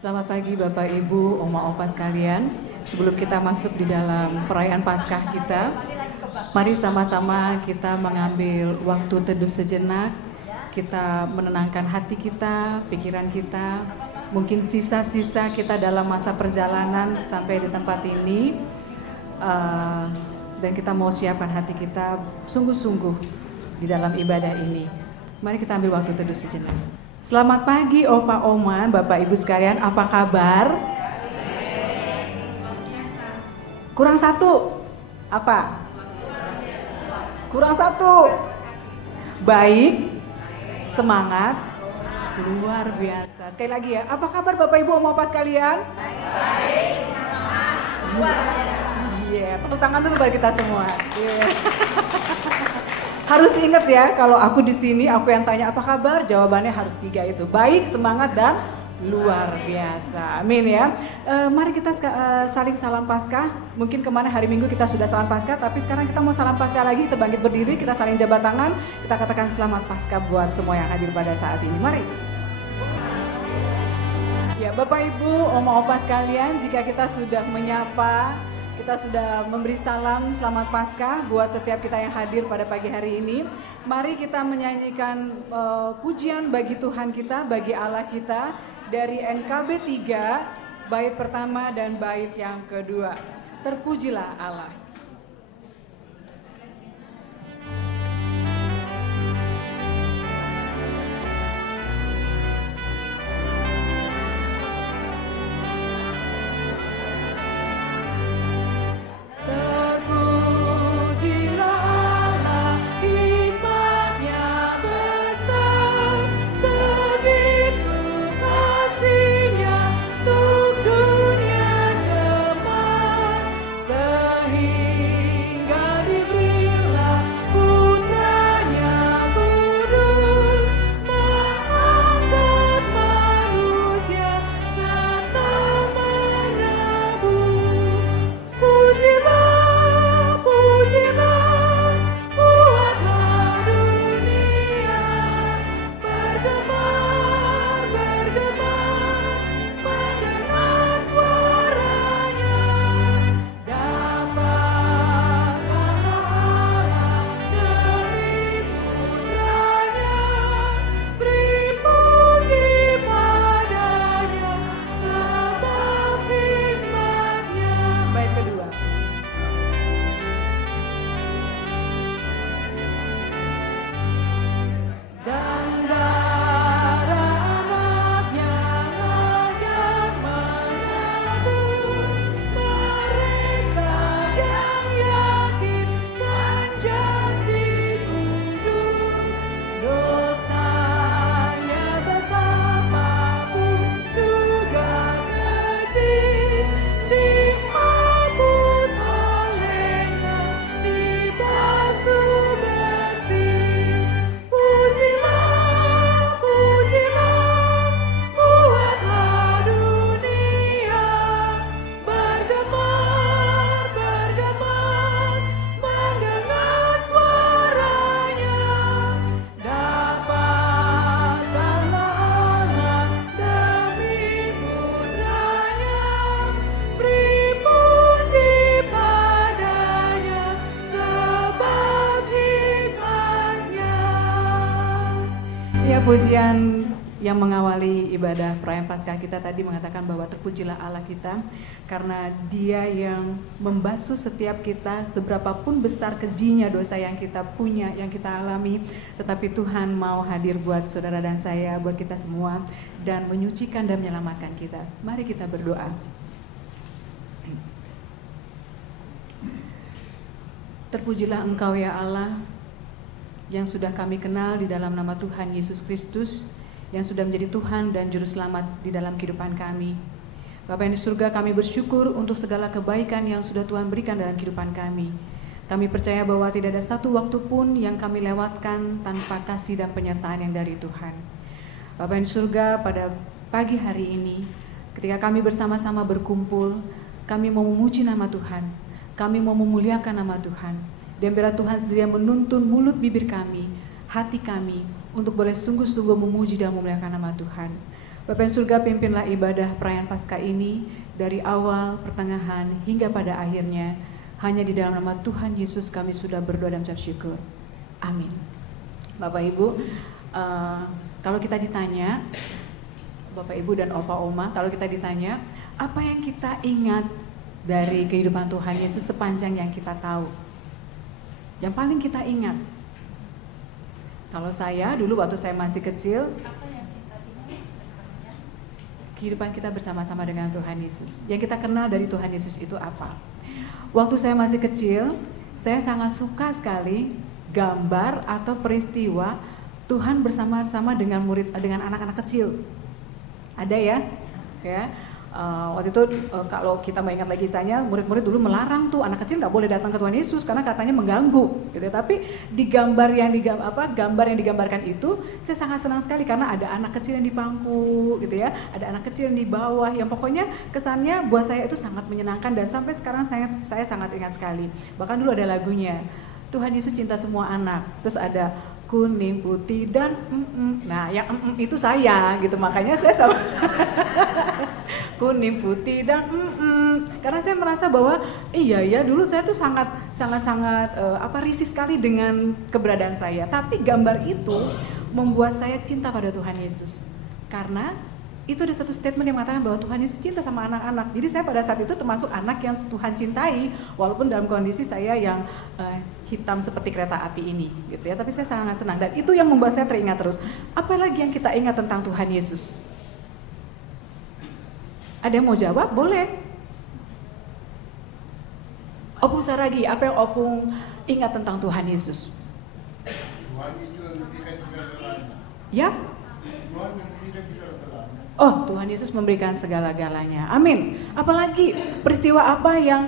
Selamat pagi Bapak Ibu, Oma Opa sekalian. Sebelum kita masuk di dalam perayaan Paskah kita, mari sama-sama kita mengambil waktu teduh sejenak. Kita menenangkan hati kita, pikiran kita. Mungkin sisa-sisa kita dalam masa perjalanan sampai di tempat ini. Dan kita mau siapkan hati kita sungguh-sungguh di dalam ibadah ini. Mari kita ambil waktu teduh sejenak. Selamat pagi Opa Oma, Bapak Ibu sekalian, apa kabar? Kurang satu, apa? Kurang satu. Baik, semangat, luar biasa. Sekali lagi ya, apa kabar Bapak Ibu Oma Opa sekalian? Baik, semangat, luar biasa. Iya, tepuk tangan dulu bagi kita semua. Harus ingat ya, kalau aku di sini, aku yang tanya apa kabar, jawabannya harus 3 itu. Baik, semangat, dan luar biasa. Amin ya. Mari kita saling salam Paskah. Mungkin kemarin hari Minggu kita sudah salam Paskah, tapi sekarang kita mau salam Paskah lagi. Kita bangkit berdiri, kita saling jabat tangan. Kita katakan selamat Paskah buat semua yang hadir pada saat ini. Mari. Ya, Bapak Ibu, Oma Opa sekalian, jika kita sudah menyapa, kita sudah memberi salam selamat Paskah buat setiap kita yang hadir pada pagi hari ini. Mari kita menyanyikan pujian bagi Tuhan kita, bagi Allah kita dari NKB 3, bait pertama dan bait yang kedua. Terpujilah Allah. Pujian yang mengawali ibadah perayaan Paskah kita tadi mengatakan bahwa terpujilah Allah kita karena Dia yang membasuh setiap kita seberapapun besar kejinya dosa yang kita punya, yang kita alami, tetapi Tuhan mau hadir buat saudara dan saya, buat kita semua dan menyucikan dan menyelamatkan kita. Mari kita berdoa. Terpujilah Engkau ya Allah, yang sudah kami kenal di dalam nama Tuhan Yesus Kristus, yang sudah menjadi Tuhan dan Juru Selamat di dalam kehidupan kami. Bapa yang di surga, kami bersyukur untuk segala kebaikan yang sudah Tuhan berikan dalam kehidupan kami. Kami percaya bahwa tidak ada satu waktu pun yang kami lewatkan tanpa kasih dan penyertaan yang dari Tuhan. Bapa yang di surga, pada pagi hari ini, ketika kami bersama-sama berkumpul, kami mau memuji nama Tuhan, kami mau memuliakan nama Tuhan. Dan biarlah Tuhan sendiri yang menuntun mulut bibir kami, hati kami, untuk boleh sungguh-sungguh memuji dan memuliakan nama Tuhan. Bapa yang surga, pimpinlah ibadah perayaan Paskah ini dari awal, pertengahan, hingga pada akhirnya. Hanya di dalam nama Tuhan Yesus kami sudah berdoa dan mengucap syukur. Amin. Bapak Ibu, kalau kita ditanya, Bapak Ibu dan Opa Oma, kalau kita ditanya, apa yang kita ingat dari kehidupan Tuhan Yesus sepanjang yang kita tahu? Yang paling kita ingat. Kalau saya dulu waktu saya masih kecil, kehidupan kita bersama-sama dengan Tuhan Yesus. Yang kita kenal dari Tuhan Yesus itu apa? Waktu saya masih kecil, saya sangat suka sekali gambar atau peristiwa Tuhan bersama-sama dengan anak-anak kecil. Ada ya? Ya. Waktu itu kalau kita mengingat lagi kisahnya, murid-murid dulu melarang tuh anak kecil nggak boleh datang ke Tuhan Yesus karena katanya mengganggu, gitu. Tapi di gambar yang digambarkan itu, saya sangat senang sekali karena ada anak kecil yang di bangku, gitu ya, ada anak kecil yang di bawah, yang pokoknya kesannya buat saya itu sangat menyenangkan dan sampai sekarang saya sangat ingat sekali. Bahkan dulu ada lagunya, Tuhan Yesus cinta semua anak, terus ada kuning, putih, dan nah yang itu saya gitu, makanya saya sama kuning, putih, dan karena saya merasa bahwa iya ya dulu saya tuh sangat risih sekali dengan keberadaan saya, tapi gambar itu membuat saya cinta pada Tuhan Yesus karena itu ada satu statement yang mengatakan bahwa Tuhan Yesus cinta sama anak-anak. Jadi saya pada saat itu termasuk anak yang Tuhan cintai, walaupun dalam kondisi saya yang hitam seperti kereta api ini, gitu ya. Tapi saya sangat senang dan itu yang membuat saya teringat terus. Apa lagi yang kita ingat tentang Tuhan Yesus? Ada yang mau jawab? Boleh. Opung Saragi, apa yang Opung ingat tentang Tuhan Yesus? Tuhan Yesus memberikan segala-galanya. Ya? Tuhan memberikan segala-galanya. Oh, Tuhan Yesus memberikan segala-galanya. Amin. Apalagi peristiwa apa yang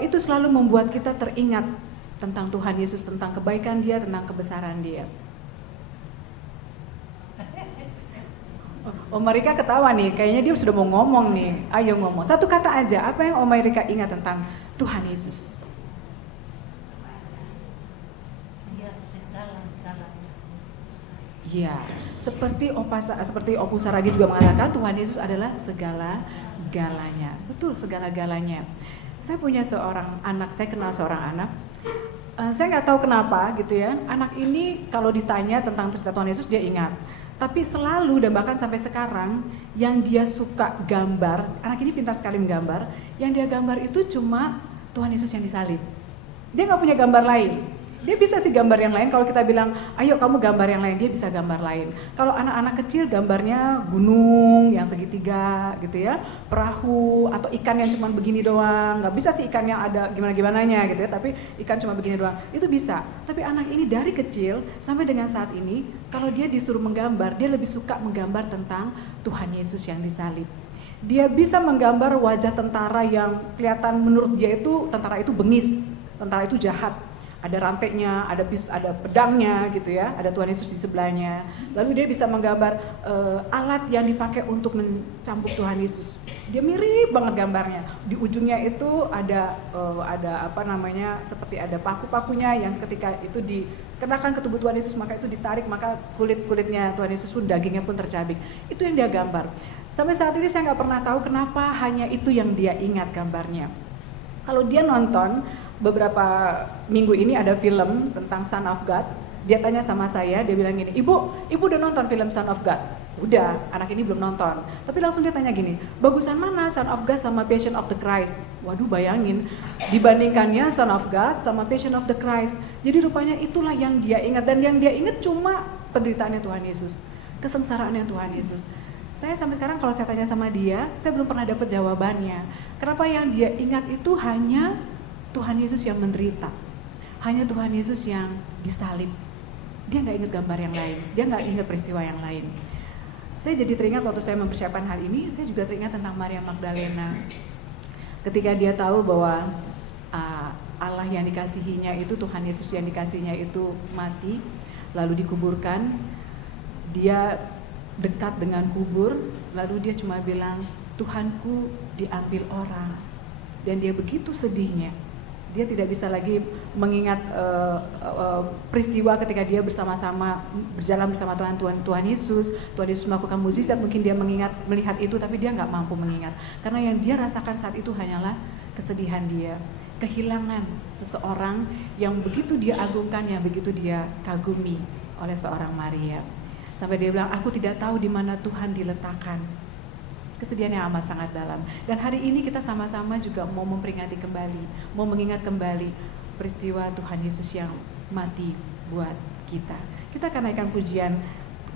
itu selalu membuat kita teringat tentang Tuhan Yesus, tentang kebaikan Dia, tentang kebesaran Dia. Om Marika ketawa nih, kayaknya dia sudah mau ngomong nih. Ayo ngomong, satu kata aja, apa yang Om Marika ingat tentang Tuhan Yesus? Ya, seperti Opu Saragi juga mengatakan Tuhan Yesus adalah segala-galanya. Betul, segala-galanya. Saya punya seorang anak, saya kenal seorang anak. Saya nggak tahu kenapa gitu ya. Anak ini kalau ditanya tentang cerita Tuhan Yesus dia ingat. Tapi selalu dan bahkan sampai sekarang yang dia suka gambar, anak ini pintar sekali menggambar. Yang dia gambar itu cuma Tuhan Yesus yang disalib. Dia nggak punya gambar lain. Dia bisa sih gambar yang lain, kalau kita bilang, ayo kamu gambar yang lain, dia bisa gambar lain. Kalau anak-anak kecil gambarnya gunung yang segitiga gitu ya, perahu, atau ikan yang cuma begini doang. Nggak bisa sih ikan yang ada gimana-gimananya gitu ya, tapi ikan cuma begini doang, itu bisa. Tapi anak ini dari kecil sampai dengan saat ini, kalau dia disuruh menggambar, dia lebih suka menggambar tentang Tuhan Yesus yang disalib. Dia bisa menggambar wajah tentara yang kelihatan menurut dia itu, tentara itu bengis, tentara itu jahat. Ada rantainya, ada pedangnya gitu ya, ada Tuhan Yesus di sebelahnya. Lalu dia bisa menggambar alat yang dipakai untuk mencambuk Tuhan Yesus. Dia mirip banget gambarnya. Di ujungnya itu ada seperti ada paku-pakunya yang ketika itu dikenakan ke tubuh Tuhan Yesus maka itu ditarik, maka kulitnya Tuhan Yesus pun, dagingnya pun tercabik. Itu yang dia gambar. Sampai saat ini saya nggak pernah tahu kenapa hanya itu yang dia ingat gambarnya. Kalau dia nonton beberapa minggu ini ada film tentang Son of God, dia tanya sama saya, dia bilang gini, ibu udah nonton film Son of God? Udah, anak ini belum nonton. Tapi langsung dia tanya gini, bagusan mana Son of God sama Passion of the Christ? Waduh, bayangin, dibandingkannya Son of God sama Passion of the Christ. Jadi rupanya itulah yang dia ingat, dan yang dia ingat cuma penderitaannya Tuhan Yesus, kesengsaraannya Tuhan Yesus. Saya sampai sekarang kalau saya tanya sama dia, saya belum pernah dapat jawabannya. Kenapa yang dia ingat itu hanya Tuhan Yesus yang menderita, hanya Tuhan Yesus yang disalib. Dia nggak ingat gambar yang lain, dia nggak ingat peristiwa yang lain. Saya jadi teringat waktu saya mempersiapkan hal ini, saya juga teringat tentang Maria Magdalena. Ketika dia tahu bahwa Allah yang dikasihinya itu, Tuhan Yesus yang dikasihinya itu mati, lalu dikuburkan, dia dekat dengan kubur, lalu dia cuma bilang, Tuhanku diambil orang. Dan dia begitu sedihnya. Dia tidak bisa lagi mengingat peristiwa ketika dia bersama-sama berjalan bersama Tuhan Yesus melakukan mukjizat. Mungkin dia melihat itu, tapi dia nggak mampu mengingat. Karena yang dia rasakan saat itu hanyalah kesedihan dia, kehilangan seseorang yang begitu dia agungkan, yang begitu dia kagumi oleh seorang Maria. Sampai dia bilang, aku tidak tahu di mana Tuhan diletakkan. Kesedihan yang amat sangat dalam. Dan hari ini kita sama-sama juga mau memperingati kembali, mau mengingat kembali peristiwa Tuhan Yesus yang mati buat kita. Kita akan naikkan pujian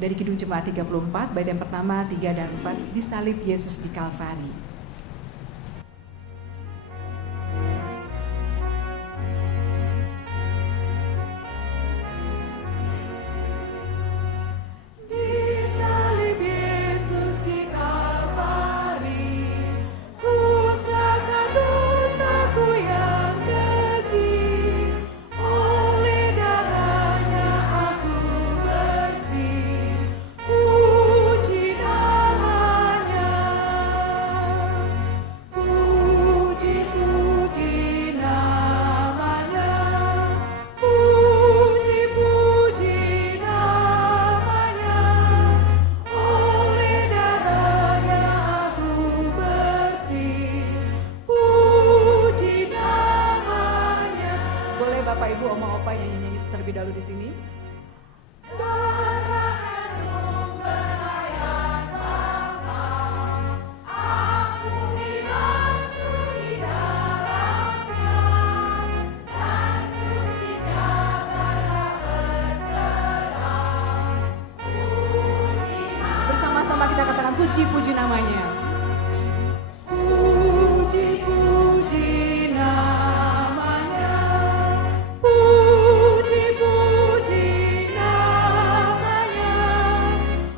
dari Kidung Jemaat 34, bait yang pertama, 3 dan 4, disalib Yesus di Kalvari. Puji-puji namanya. Puji-puji namanya. Puji-puji namanya.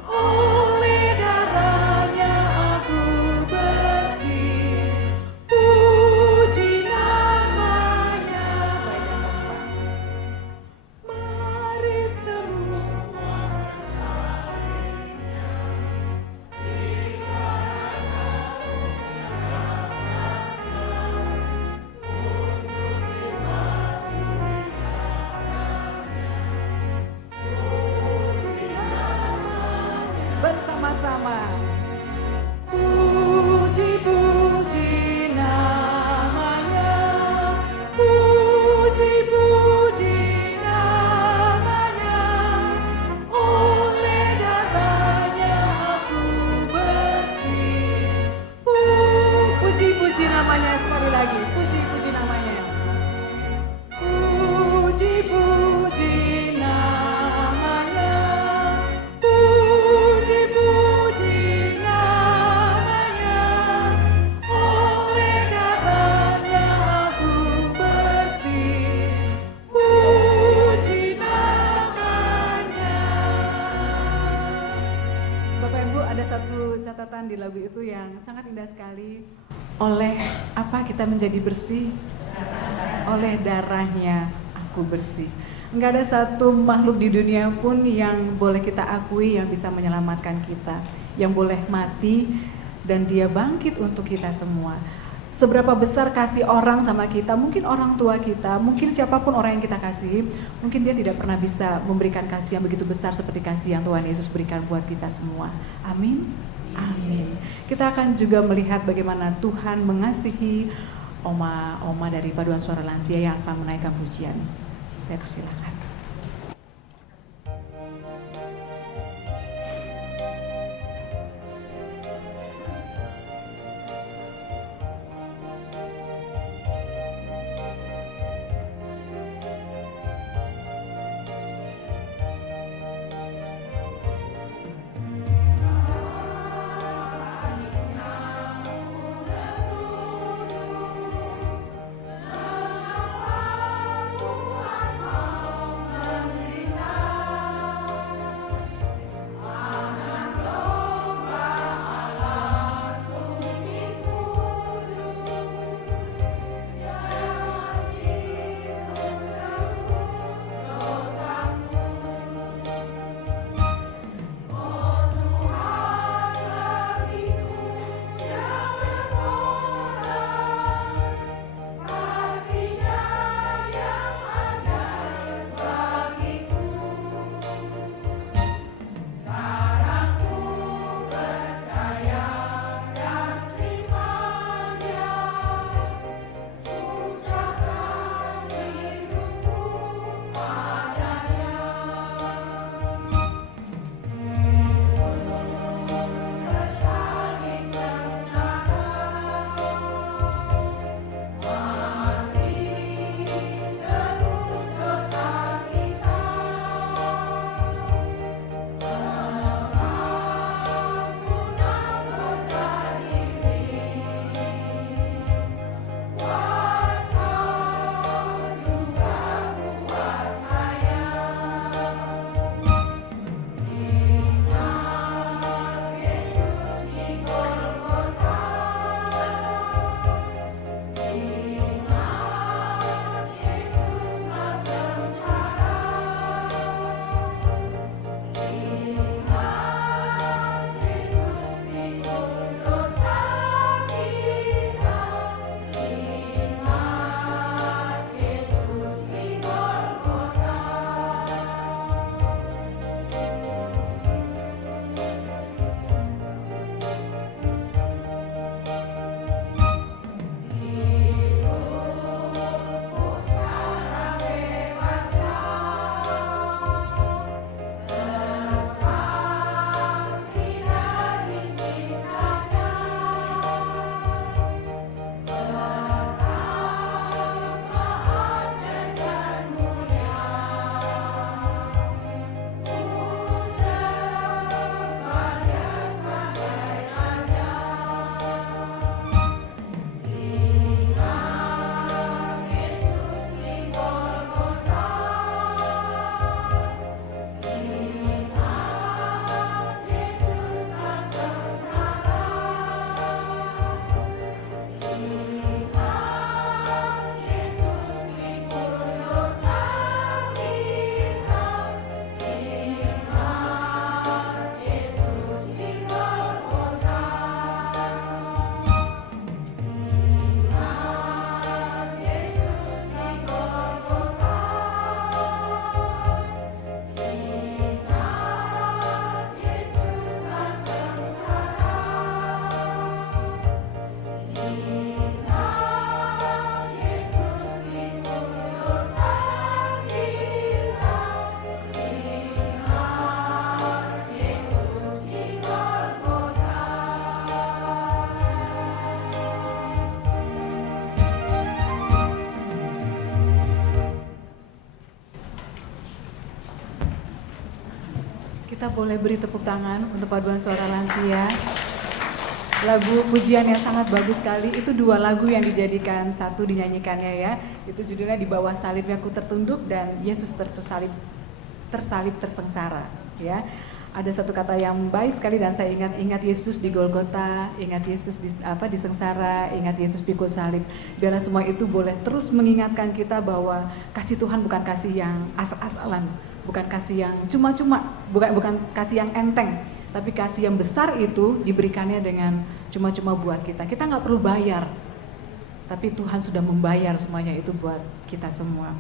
Oleh darahnya aku bersih. Puji namanya. Mari semua bersama-sama. Puji-puji namanya. Puji-puji namanya. Oleh darahnya aku bersih. Puji-puji namanya, sekali lagi. Puji-puji namanya. Puji-puji namanya. Puji-puji namanya. Oleh darahnya aku bersih. Puji namanya. Bapak Ibu, ada satu catatan di lagu itu yang sangat indah sekali. Oleh apa kita menjadi bersih? Oleh darahnya aku bersih. Enggak ada satu makhluk di dunia pun yang boleh kita akui yang bisa menyelamatkan kita, yang boleh mati dan dia bangkit untuk kita semua. Seberapa besar kasih orang sama kita, mungkin orang tua kita, mungkin siapapun orang yang kita kasihi, mungkin dia tidak pernah bisa memberikan kasih yang begitu besar seperti kasih yang Tuhan Yesus berikan buat kita semua. Amin. Amin. Kita akan juga melihat bagaimana Tuhan mengasihi oma-oma dari Paduan Suara Lansia yang akan menaikkan pujian. Saya persilakan. Tuhan mau Kita boleh beri tepuk tangan untuk paduan suara lansia. Lagu pujian yang sangat bagus sekali. Itu 2 lagu yang dijadikan satu dinyanyikannya ya. Itu judulnya Di Bawah Salibnya Ku Tertunduk dan Yesus tersalib tersengsara ya. Ada satu kata yang baik sekali dan saya ingat Yesus di Golgota, ingat Yesus disengsara, ingat Yesus pikul salib. Biarlah semua itu boleh terus mengingatkan kita bahwa kasih Tuhan bukan kasih yang asal-asalan, bukan kasih yang cuma-cuma, bukan kasih yang enteng, tapi kasih yang besar itu diberikannya dengan cuma-cuma buat kita. Kita nggak perlu bayar, tapi Tuhan sudah membayar semuanya itu buat kita semua.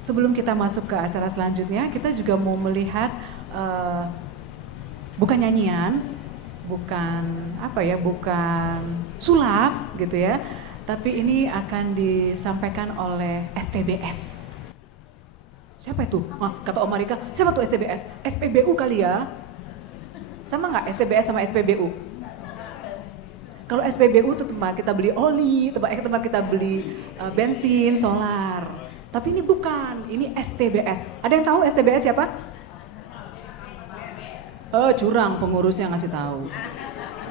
Sebelum kita masuk ke acara selanjutnya, kita juga mau melihat bukan nyanyian, bukan sulap gitu ya, tapi ini akan disampaikan oleh STBS. Siapa itu? Kata Om Marika, siapa tuh STBS? SPBU kali ya? Sama nggak STBS sama SPBU? Kalau SPBU itu tempat kita beli oli, tempat kita beli bensin, solar. Tapi ini bukan, ini STBS. Ada yang tahu STBS siapa? Curang pengurusnya ngasih tahu.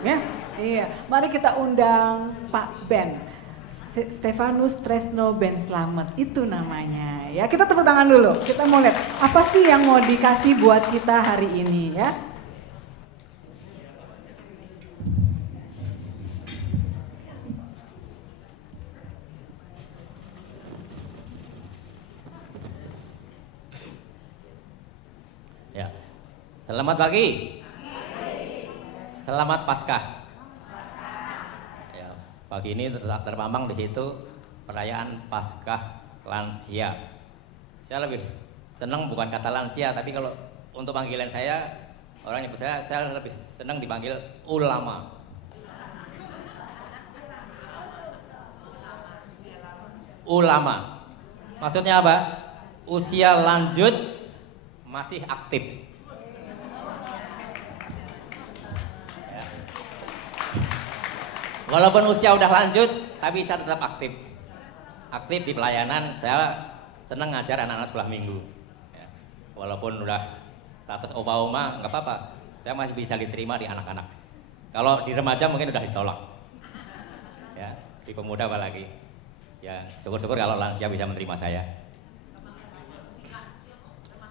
Ya, iya. Mari kita undang Pak Ben. Stefanus Tresno Ben Slamet, itu namanya. Ya, kita tepuk tangan dulu. Kita mau lihat apa sih yang mau dikasih buat kita hari ini ya. Selamat pagi. Selamat Paskah. Ya, pagi ini terpampang di situ perayaan Paskah lansia. Saya lebih senang bukan kata lansia, tapi kalau untuk panggilan saya, orang nyebut saya lebih senang dipanggil ulama. Ulama. Maksudnya apa? Usia lanjut masih aktif. Walaupun usia udah lanjut, tapi saya tetap aktif. Aktif di pelayanan, saya senang ngajar anak-anak sekolah minggu. Ya. Walaupun udah status oma-oma, nggak apa-apa. Saya masih bisa diterima di anak-anak. Kalau di remaja mungkin udah ditolak. Ya, di pemuda apalagi. Ya, syukur-syukur kalau lansia bisa menerima saya.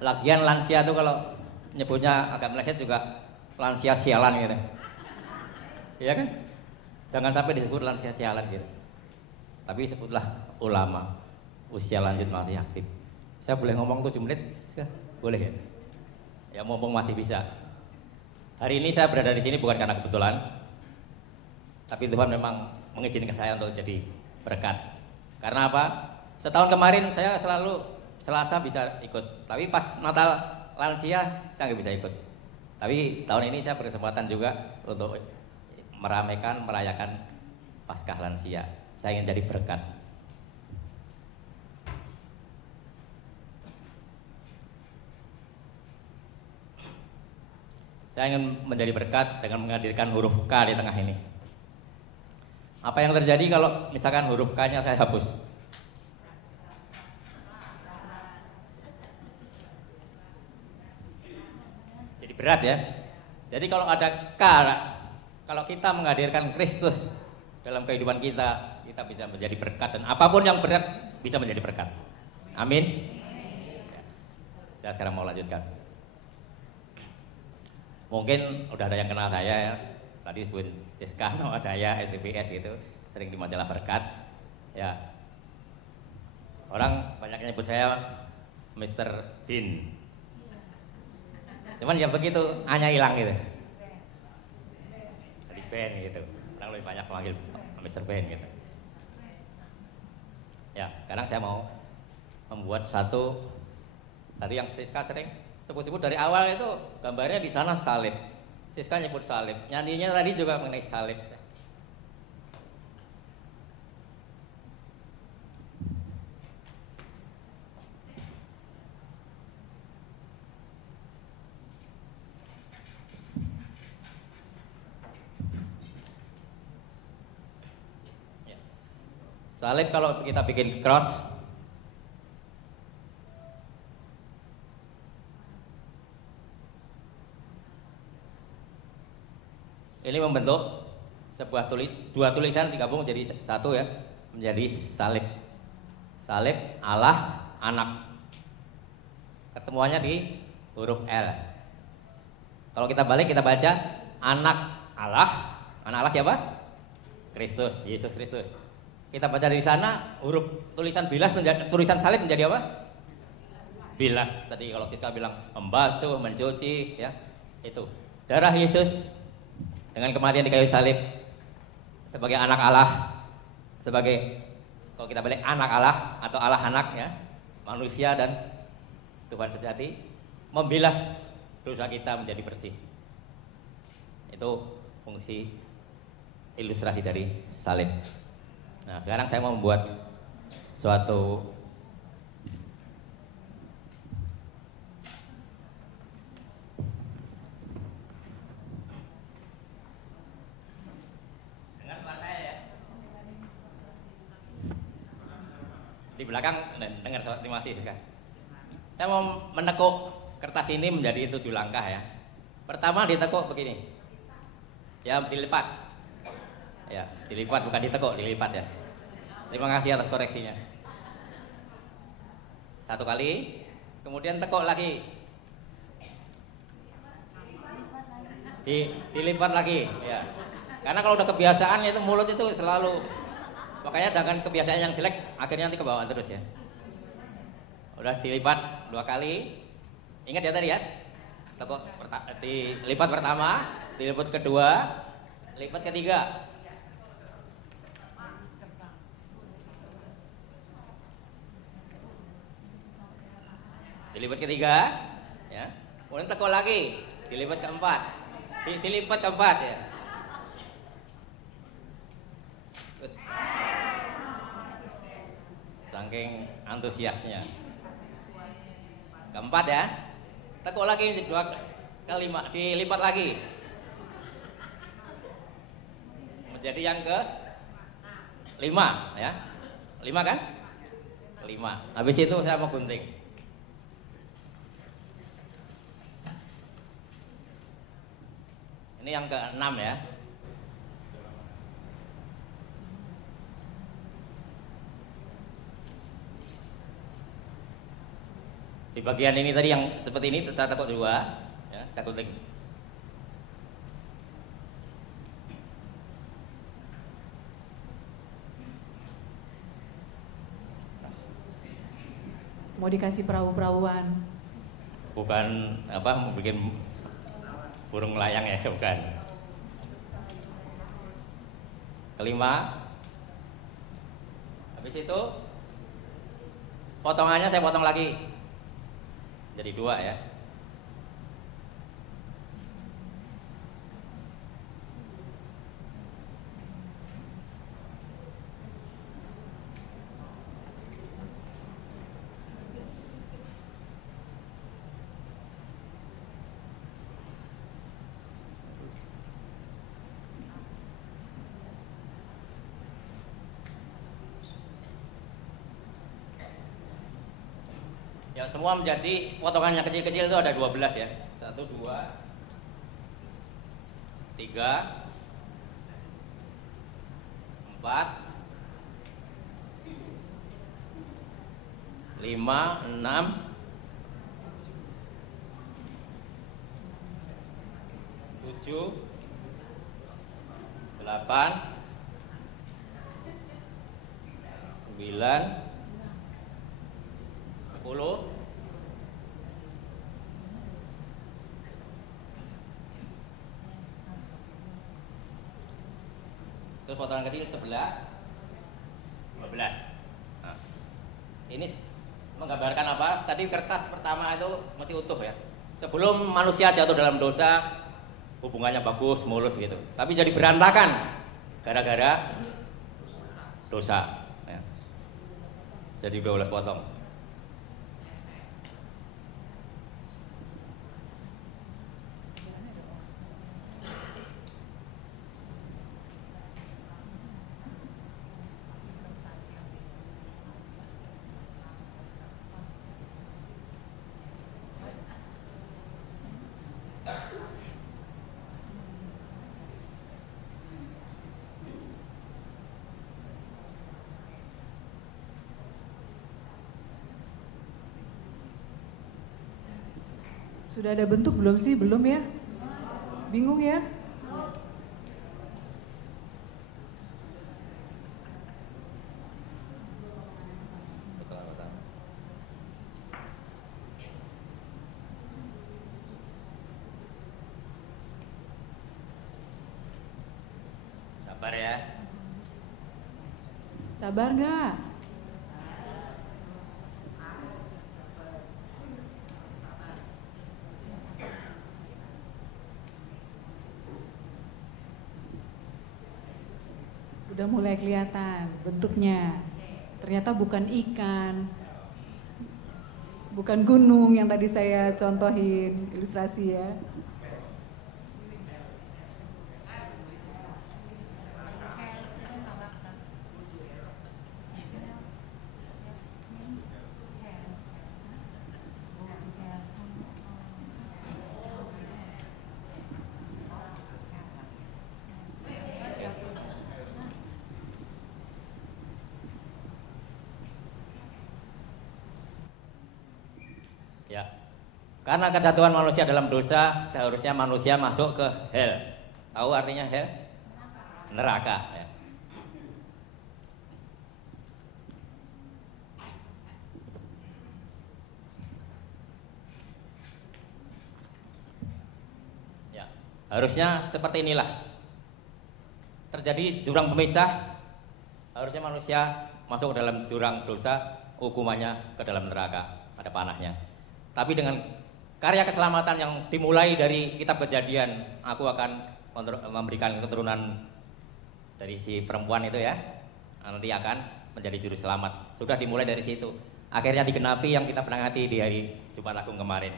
Lagian lansia tuh kalau nyebutnya agak meleset juga lansia sialan gitu. Iya kan? Jangan sampai disebut lansia sialan gitu. Tapi sebutlah ulama, usia lanjut masih aktif. Saya boleh ngomong 7 menit? Boleh ya? Ya mumpung masih bisa. Hari ini saya berada di sini bukan karena kebetulan, tapi Tuhan memang mengizinkan saya untuk jadi berkat. Karena apa? Setahun kemarin saya selalu Selasa bisa ikut, tapi pas Natal lansia saya nggak bisa ikut. Tapi tahun ini saya berkesempatan juga untuk merayakan Paskah lansia. Saya ingin jadi berkat. Saya ingin menjadi berkat dengan menghadirkan huruf K di tengah ini. Apa yang terjadi kalau misalkan huruf K-nya saya hapus? Jadi berat ya. Jadi kalau ada K, kalau kita menghadirkan Kristus dalam kehidupan kita, kita bisa menjadi berkat dan apapun yang berat bisa menjadi berkat. Amin. Saya sekarang mau lanjutkan. Mungkin udah ada yang kenal saya ya. Tadi sebut Siska nama saya, STBS gitu, sering di majalah Berkat. Ya. Orang banyak yang nyebut saya Mr. Bean. Cuman ya begitu, hanya hilang gitu. Ben gitu, orang lebih banyak memanggil Mr. Ben gitu. Ya, sekarang saya mau membuat satu tadi yang Siska sering sebut-sebut dari awal itu gambarnya di sana salib. Siska nyebut salib, nyanyinya tadi juga mengenai salib. Salib kalau kita bikin cross, Ini membentuk sebuah dua tulisan digabung jadi satu ya, menjadi salib. Salib Allah anak. Ketemuannya di huruf L. Kalau kita balik kita baca anak Allah. Anak Allah siapa? Kristus, Yesus Kristus. Kita baca dari sana huruf tulisan bilas menjadi tulisan salib menjadi apa? Bilas. Tadi kalau Siska bilang membasuh, mencuci ya. Itu. Darah Yesus dengan kematian di kayu salib sebagai anak Allah, sebagai kalau kita balik anak Allah atau Allah anak ya, manusia dan Tuhan sejati, membilas dosa kita menjadi bersih. Itu fungsi ilustrasi dari salib. Nah, sekarang saya mau membuat suatu dengar suara saya ya. Di belakang dengar suara, terima kasih kan. Saya mau menekuk kertas ini menjadi 7 langkah ya. Pertama ditekuk begini. Ya, dilipat. Ya, dilipat bukan ditekuk, dilipat ya. Terima kasih atas koreksinya. 1 kali, kemudian tekuk lagi. Dilipat lagi, ya. Karena kalau udah kebiasaan itu mulut itu selalu, makanya jangan kebiasaan yang jelek akhirnya nanti ke bawah terus ya. Udah dilipat 2 kali. Ingat ya tadi ya. Tekuk dilipat pertama, dilipat kedua, lipat ketiga. Dilipat ketiga, ya. Kemudian tekuk lagi, dilipat keempat. Dilipat keempat ya. Saking antusiasnya. Keempat ya. Tekuk lagi 2 kelima, dilipat lagi. Menjadi yang ke 5 ya. 5 kan? 5. Habis itu saya mau gunting. Ini yang ke-6 ya. Di bagian ini tadi yang seperti ini kita tekuk 2 ya, kita gunting. Mau dikasih perahu-perahuan. Bukan apa mau bikin burung melayang ya, bukan. Kelima. Habis itu potongannya saya potong lagi. Jadi 2 ya. Ya, semua menjadi potongannya kecil-kecil itu ada 12 ya. 1, 2, 3, 4, 5, 6, 7, 8, 9, 10, 11, terus potongan kecil 11, 12. Nah, ini menggambarkan apa? Tadi kertas pertama itu masih utuh ya. Sebelum manusia jatuh dalam dosa, hubungannya bagus, mulus gitu. Tapi jadi berantakan gara-gara dosa. Ya. Jadi 12 potong. Sudah ada bentuk belum sih? Belum ya? Bingung ya? Sabar ya. Sabar nggak? Udah mulai kelihatan bentuknya. Ternyata bukan ikan, bukan gunung yang tadi saya contohin ilustrasi ya. Ya. Karena kejatuhan manusia dalam dosa, seharusnya manusia masuk ke hell. Tahu artinya hell? Neraka ya. Ya, harusnya seperti inilah. Terjadi jurang pemisah, harusnya manusia masuk ke dalam jurang dosa, hukumannya ke dalam neraka, ada panahnya. Tapi dengan karya keselamatan yang dimulai dari kitab Kejadian, aku akan memberikan keturunan dari si perempuan itu ya, nanti akan menjadi juru selamat. Sudah dimulai dari situ. Akhirnya digenapi yang kita peringati di hari Jumat Agung kemarin.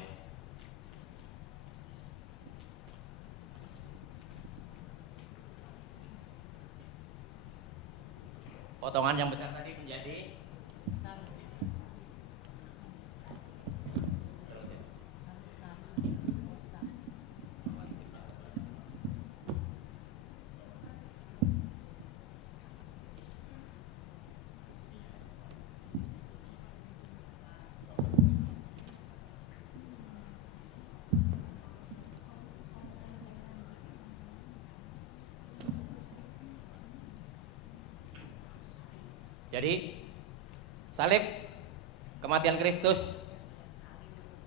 Potongan yang besar tadi menjadi jadi salib, kematian Kristus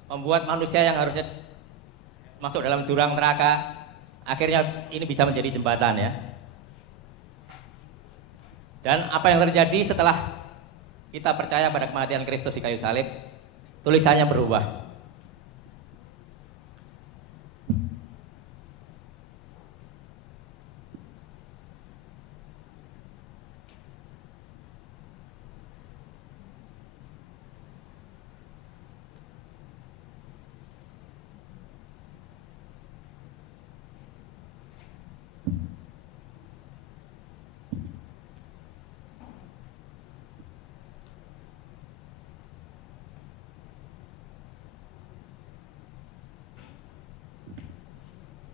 membuat manusia yang harusnya masuk dalam jurang neraka, akhirnya ini bisa menjadi jembatan ya. Dan apa yang terjadi setelah kita percaya pada kematian Kristus di kayu salib, tulisannya berubah.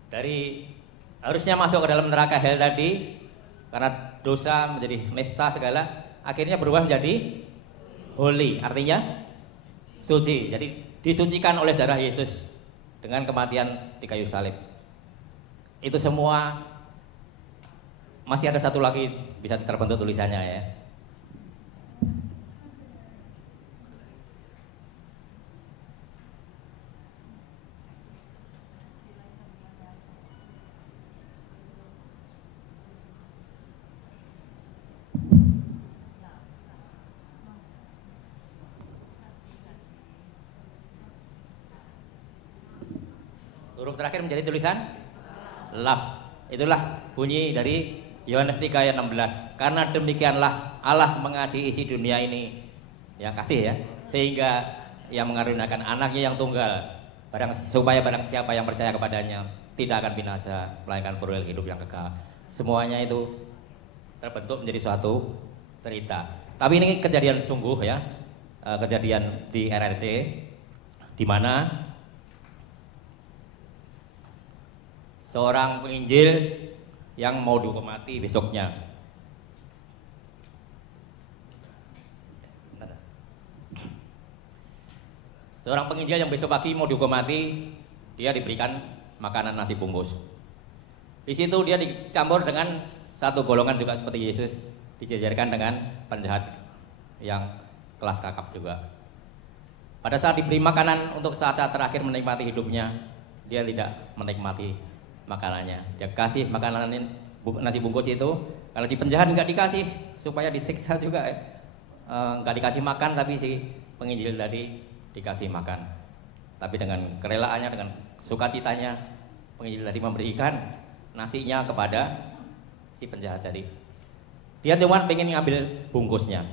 Dari harusnya masuk ke dalam neraka hell tadi, karena dosa menjadi nista segala, akhirnya berubah menjadi holy, artinya suci. Jadi disucikan oleh darah Yesus dengan kematian di kayu salib. Itu semua masih ada satu lagi bisa terbentuk tulisannya ya. Huruf terakhir menjadi tulisan love. Itulah bunyi dari Yohanes 3 ayat 16. Karena demikianlah Allah mengasihi isi dunia ini, ya kasih ya, sehingga Ia mengaruniakan anaknya yang tunggal, supaya barang siapa yang percaya kepadanya tidak akan binasa, melainkan beroleh hidup yang kekal. Semuanya itu terbentuk menjadi suatu cerita. Tapi ini kejadian sungguh ya, kejadian di RRC, di mana seorang penginjil yang mau dihukum mati besoknya. Seorang penginjil yang besok pagi mau dihukum mati dia diberikan makanan nasi bungkus. Di situ dia dicampur dengan satu golongan juga seperti Yesus, dijajarkan dengan penjahat yang kelas kakap juga. Pada saat diberi makanan untuk saat-saat terakhir menikmati hidupnya, dia tidak menikmati makanannya. Dia kasih makanan nasi bungkus itu, kalau si penjahat nggak dikasih supaya disiksa juga, nggak dikasih makan, tapi si penginjil tadi dikasih makan. Tapi dengan kerelaannya, dengan sukacitanya, penginjil tadi memberikan nasinya kepada si penjahat tadi. Dia cuma pengen ngambil bungkusnya.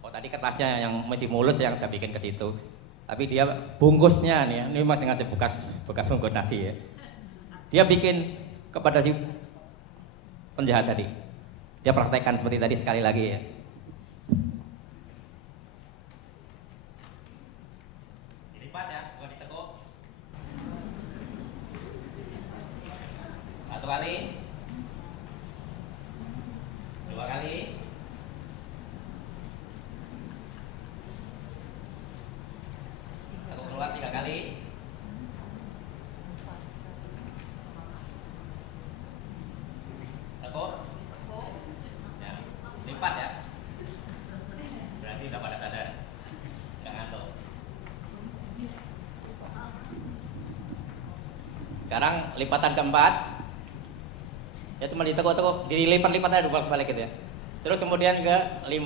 Oh, tadi kertasnya yang masih mulus yang saya bikin ke situ. Tapi dia bungkusnya nih, ini masih ngajak bekas bungkus nasi ya. Dia bikin kepada si penjahat tadi. Dia praktekkan seperti tadi sekali lagi ya. Dilipat ya, bukan ditekuk. Satu kali, dua kali, satu keluar, tiga kali. Tekuk. Ya, lipat ya. Berarti udah pada sadar, nggak ngantuk. Sekarang lipatan keempat. Ya cuma ditekuk-tekuk, dilipat-lipat aja balik gitu ya. Terus kemudian ke 5.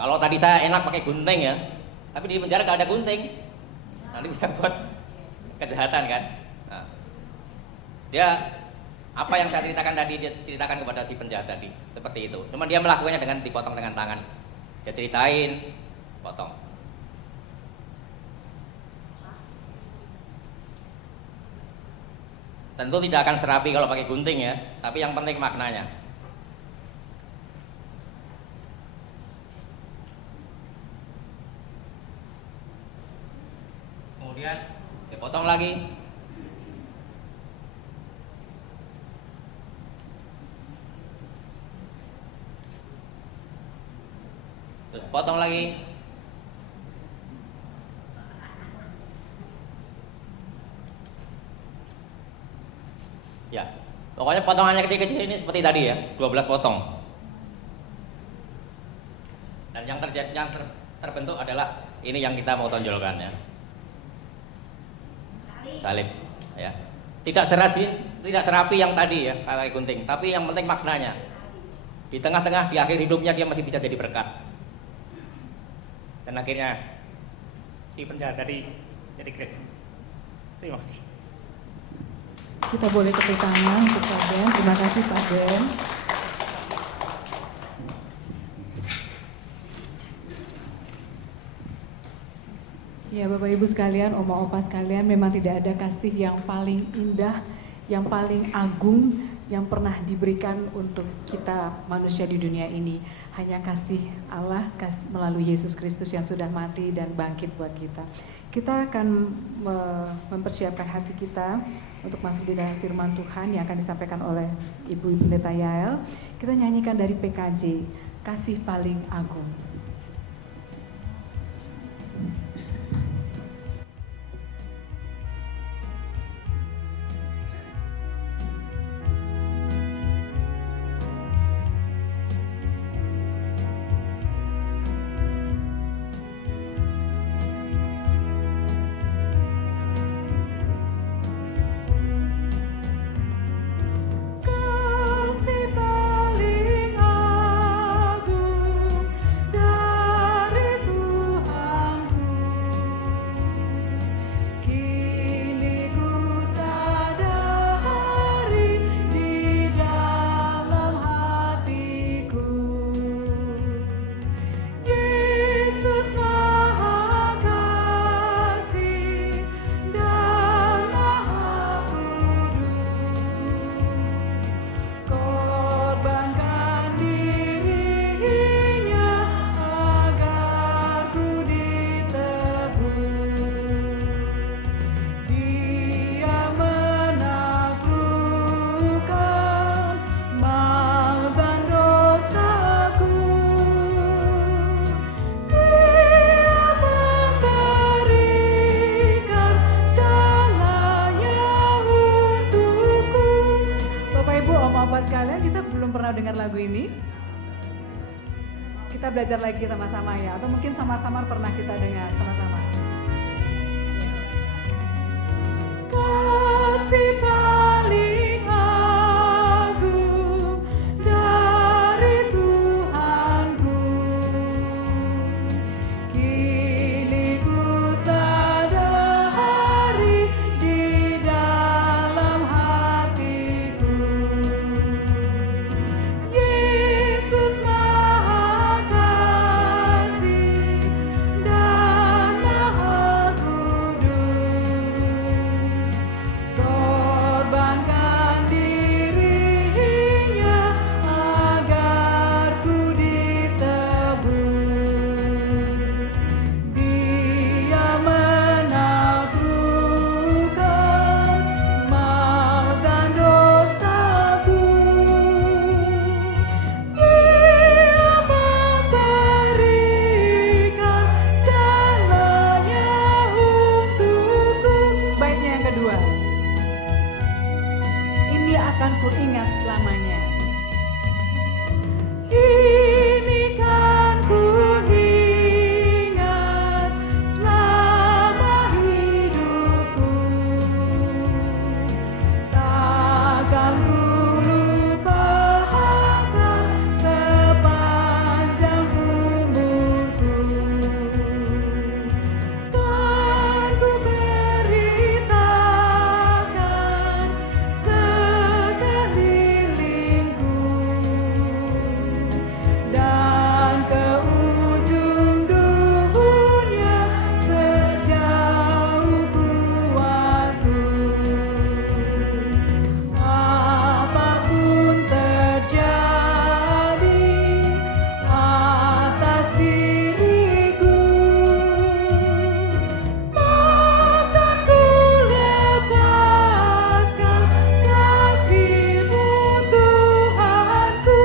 Kalau tadi saya enak pakai gunting ya, tapi di penjara gak ada gunting, nanti bisa buat kejahatan kan. Nah, dia apa yang saya ceritakan tadi, dia ceritakan kepada si penjahat tadi, seperti itu. Cuma dia melakukannya dengan dipotong dengan tangan. Dia ceritain, potong. Tentu tidak akan serapi kalau pakai gunting ya, tapi yang penting maknanya. Kemudian dipotong lagi. Terus potong lagi. Ya, pokoknya potongannya kecil-kecil ini seperti tadi ya, 12 potong. Dan yang terbentuk adalah ini yang kita mau tonjolkan ya. Salib ya. Tidak serapi yang tadi ya, pakai gunting, tapi yang penting maknanya. Di tengah-tengah, di akhir hidupnya dia masih bisa jadi berkat. Dan akhirnya si penjahat tadi jadi Kristen. Terima kasih. Kita boleh tepuk tangan untuk Pak Ben. Terima kasih Pak Ben. Ya Bapak Ibu sekalian, Oma Opa sekalian, memang tidak ada kasih yang paling indah, yang paling agung yang pernah diberikan untuk kita manusia di dunia ini. Hanya kasih Allah melalui Yesus Kristus yang sudah mati dan bangkit buat kita. Kita akan mempersiapkan hati kita untuk masuk di dalam firman Tuhan yang akan disampaikan oleh Ibu Pendeta Yael. Kita nyanyikan dari PKJ, Kasih Paling Agung. Kasih paling agung ini? Kita belajar lagi sama-sama ya, atau mungkin samar-samar pernah kita dengar sama-sama. Kasih paling agung dari Tuhanku, kini ku sadari di dalam hatiku, Yesus Maha Kasih dan Maha Kudus, korbankan dirinya agar ku ditebus. Dia menaklukkan maut dan dosaku. Dia memberikan segalanya untukku. Baiknya yang kedua. Ini akan kuingat selamanya. Ini kan kuingat selama hidupku. Takkan ku lupakan sepanjang umurku. Kan ku beritakan sekelilingku, dan ke ujung dunia sejauh kuatku. Apapun terjadi atas diriku, takkan ku lepaskan kasih-Mu Tuhanku.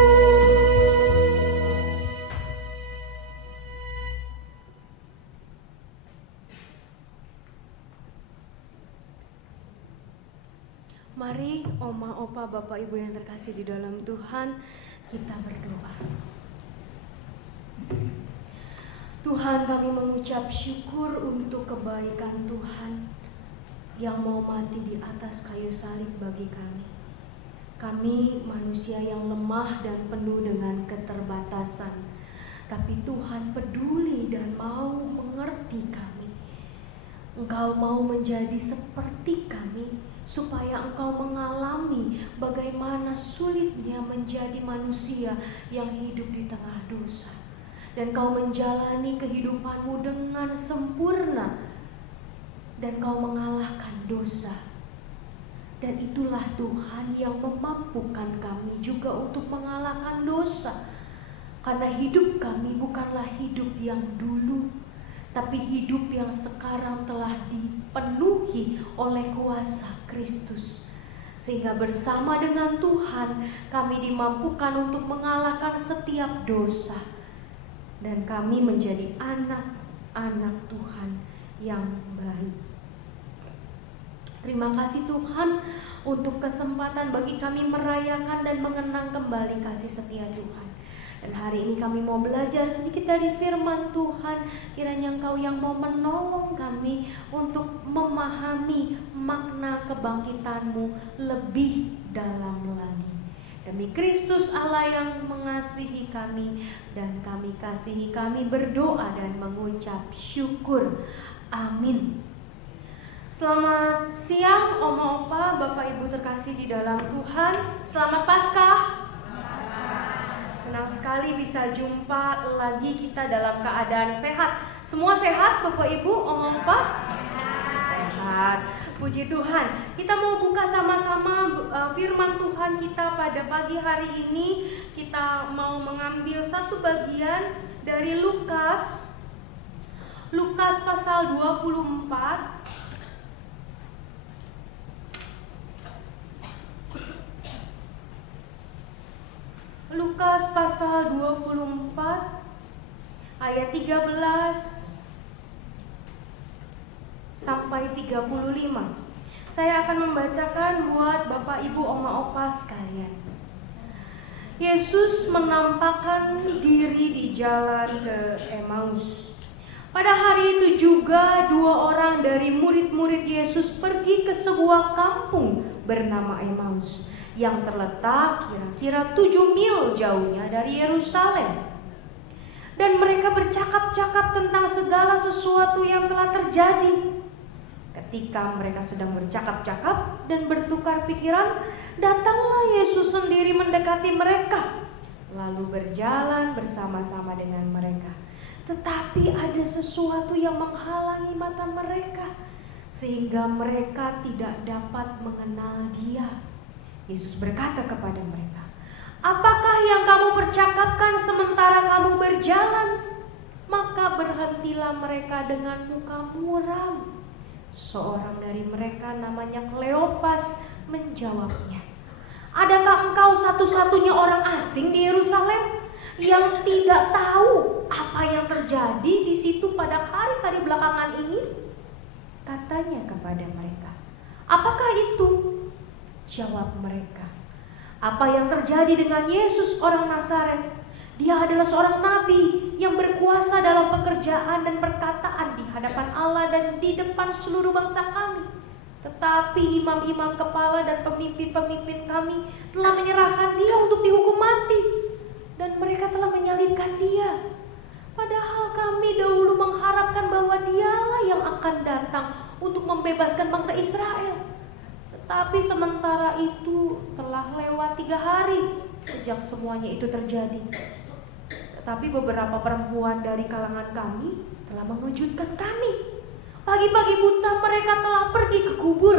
Mari Oma, Opa, Bapak, Ibu yang terkasih di dalam Tuhan, kita berdoa. Tuhan, kami mengucap syukur untuk kebaikan Tuhan yang mau mati di atas kayu salib bagi kami. Kami manusia yang lemah dan penuh dengan keterbatasan, tapi Tuhan peduli dan mau mengerti kami. Engkau mau menjadi seperti kami, supaya engkau mengalami bagaimana sulitnya menjadi manusia yang hidup di tengah dosa. Dan kau menjalani kehidupanmu dengan sempurna, dan kau mengalahkan dosa. Dan itulah Tuhan yang memampukan kami juga untuk mengalahkan dosa. Karena hidup kami bukanlah hidup yang dulu, tapi hidup yang sekarang telah dipenuhi oleh kuasa Kristus. Sehingga bersama dengan Tuhan kami dimampukan untuk mengalahkan setiap dosa. Dan kami menjadi anak-anak Tuhan yang baik. Terima kasih Tuhan untuk kesempatan bagi kami merayakan dan mengenang kembali kasih setia Tuhan. Dan hari ini kami mau belajar sedikit dari firman Tuhan. Kiranya Engkau yang mau menolong kami untuk memahami makna kebangkitan-Mu lebih dalam lagi. Demi Kristus Allah yang mengasihi kami dan kami kasihi, kami berdoa dan mengucap syukur. Amin. Selamat siang Oma, Opa, Bapak, Ibu terkasih di dalam Tuhan. Selamat Paskah. Senang sekali bisa jumpa lagi kita dalam keadaan sehat. Semua sehat Bapak Ibu, Om Opa? Sehat. Puji Tuhan. Kita mau buka sama-sama firman Tuhan kita pada pagi hari ini. Kita mau mengambil satu bagian dari Lukas pasal 24. Lukas pasal 24 ayat 13 sampai 35. Saya akan membacakan buat Bapak Ibu Oma Opa sekalian. Yesus menampakkan diri di jalan ke Emmaus. Pada hari itu juga 2 orang dari murid-murid Yesus pergi ke sebuah kampung bernama Emmaus yang terletak kira-kira 7 mil jauhnya dari Yerusalem. Dan mereka bercakap-cakap tentang segala sesuatu yang telah terjadi. Ketika mereka sedang bercakap-cakap dan bertukar pikiran, datanglah Yesus sendiri mendekati mereka, lalu berjalan bersama-sama dengan mereka. Tetapi ada sesuatu yang menghalangi mata mereka, sehingga mereka tidak dapat mengenal Dia. Yesus berkata kepada mereka, "Apakah yang kamu percakapkan sementara kamu berjalan?" Maka berhentilah mereka dengan muka muram. Seorang dari mereka namanya Kleopas menjawabnya, "Adakah engkau satu-satunya orang asing di Yerusalem yang tidak tahu apa yang terjadi di situ pada hari-hari belakangan ini?" Katanya kepada mereka, "Apakah itu?" Jawab mereka, "Apa yang terjadi dengan Yesus orang Nazaret? Dia adalah seorang nabi yang berkuasa dalam pekerjaan dan perkataan di hadapan Allah dan di depan seluruh bangsa kami. Tetapi imam-imam kepala dan pemimpin-pemimpin kami telah menyerahkan dia untuk dihukum mati, dan mereka telah menyalibkan dia. Padahal kami dahulu mengharapkan bahwa dialah yang akan datang untuk membebaskan bangsa Israel. Tetapi sementara itu telah lewat 3 hari sejak semuanya itu terjadi. Tetapi beberapa perempuan dari kalangan kami telah mengejutkan kami. Pagi-pagi buta mereka telah pergi ke kubur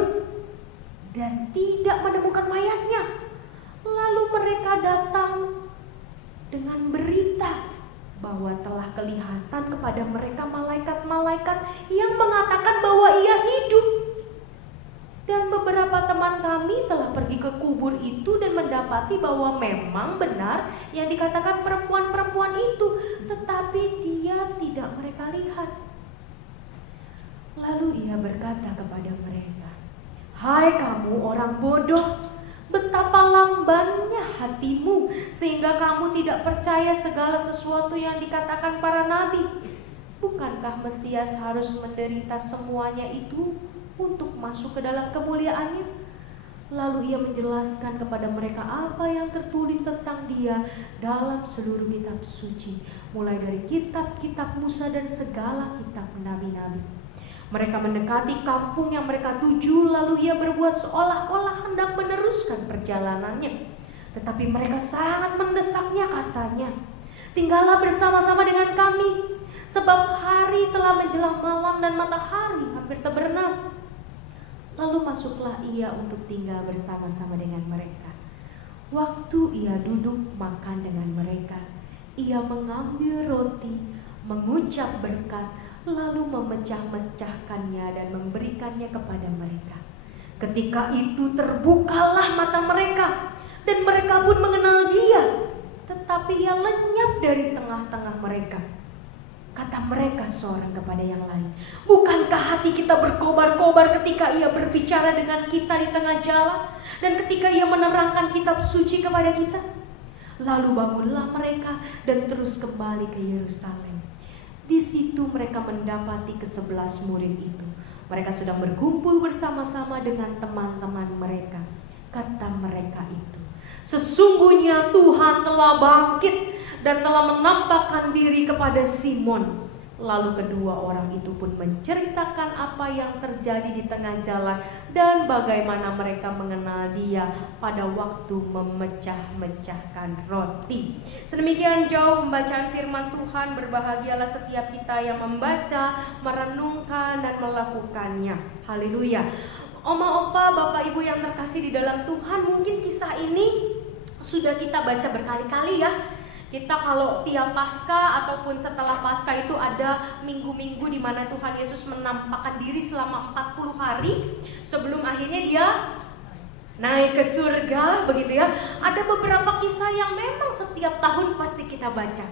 dan tidak menemukan mayatnya. Lalu mereka datang dengan berita bahwa telah kelihatan kepada mereka malaikat-malaikat yang mengatakan bahwa ia hidup. Dan beberapa teman kami telah pergi ke kubur itu dan mendapati bahwa memang benar yang dikatakan perempuan-perempuan itu, tetapi dia tidak mereka lihat." Lalu ia berkata kepada mereka, "Hai kamu orang bodoh, betapa lambannya hatimu sehingga kamu tidak percaya segala sesuatu yang dikatakan para nabi. Bukankah Mesias harus menderita semuanya itu untuk masuk ke dalam kemuliaannya?" Lalu ia menjelaskan kepada mereka apa yang tertulis tentang dia dalam seluruh kitab suci, mulai dari kitab-kitab Musa dan segala kitab nabi-nabi. Mereka mendekati kampung yang mereka tuju, lalu ia berbuat seolah-olah hendak meneruskan perjalanannya. Tetapi mereka sangat mendesaknya, katanya, "Tinggallah bersama-sama dengan kami, sebab hari telah menjelang malam dan matahari hampir terbenam." Lalu masuklah ia untuk tinggal bersama-sama dengan mereka. Waktu ia duduk makan dengan mereka, ia mengambil roti, mengucap berkat, lalu memecah-mecahkannya dan memberikannya kepada mereka. Ketika itu terbukalah mata mereka, dan mereka pun mengenal dia, tetapi ia lenyap dari tengah-tengah mereka. Kata mereka seorang kepada yang lain, "Bukankah hati kita berkobar-kobar ketika ia berbicara dengan kita di tengah jalan, dan ketika ia menerangkan kitab suci kepada kita?" Lalu bangunlah mereka dan terus kembali ke Yerusalem. Di situ mereka mendapati ke-11 murid itu. Mereka sedang berkumpul bersama-sama dengan teman-teman mereka. Kata mereka itu, "Sesungguhnya Tuhan telah bangkit dan telah menampakkan diri kepada Simon." Lalu kedua orang itu pun menceritakan apa yang terjadi di tengah jalan dan bagaimana mereka mengenal dia pada waktu memecah-mecahkan roti. Sedemikian jauh pembacaan firman Tuhan. Berbahagialah setiap kita yang membaca, merenungkan, dan melakukannya. Haleluya. Oma, opa, bapak, ibu yang terkasih di dalam Tuhan, mungkin kisah ini sudah kita baca berkali-kali ya. Kita kalau tiap Paskah ataupun setelah Paskah itu ada minggu-minggu di mana Tuhan Yesus menampakkan diri selama 40 hari sebelum akhirnya dia naik ke surga, begitu ya. Ada beberapa kisah yang memang setiap tahun pasti kita baca.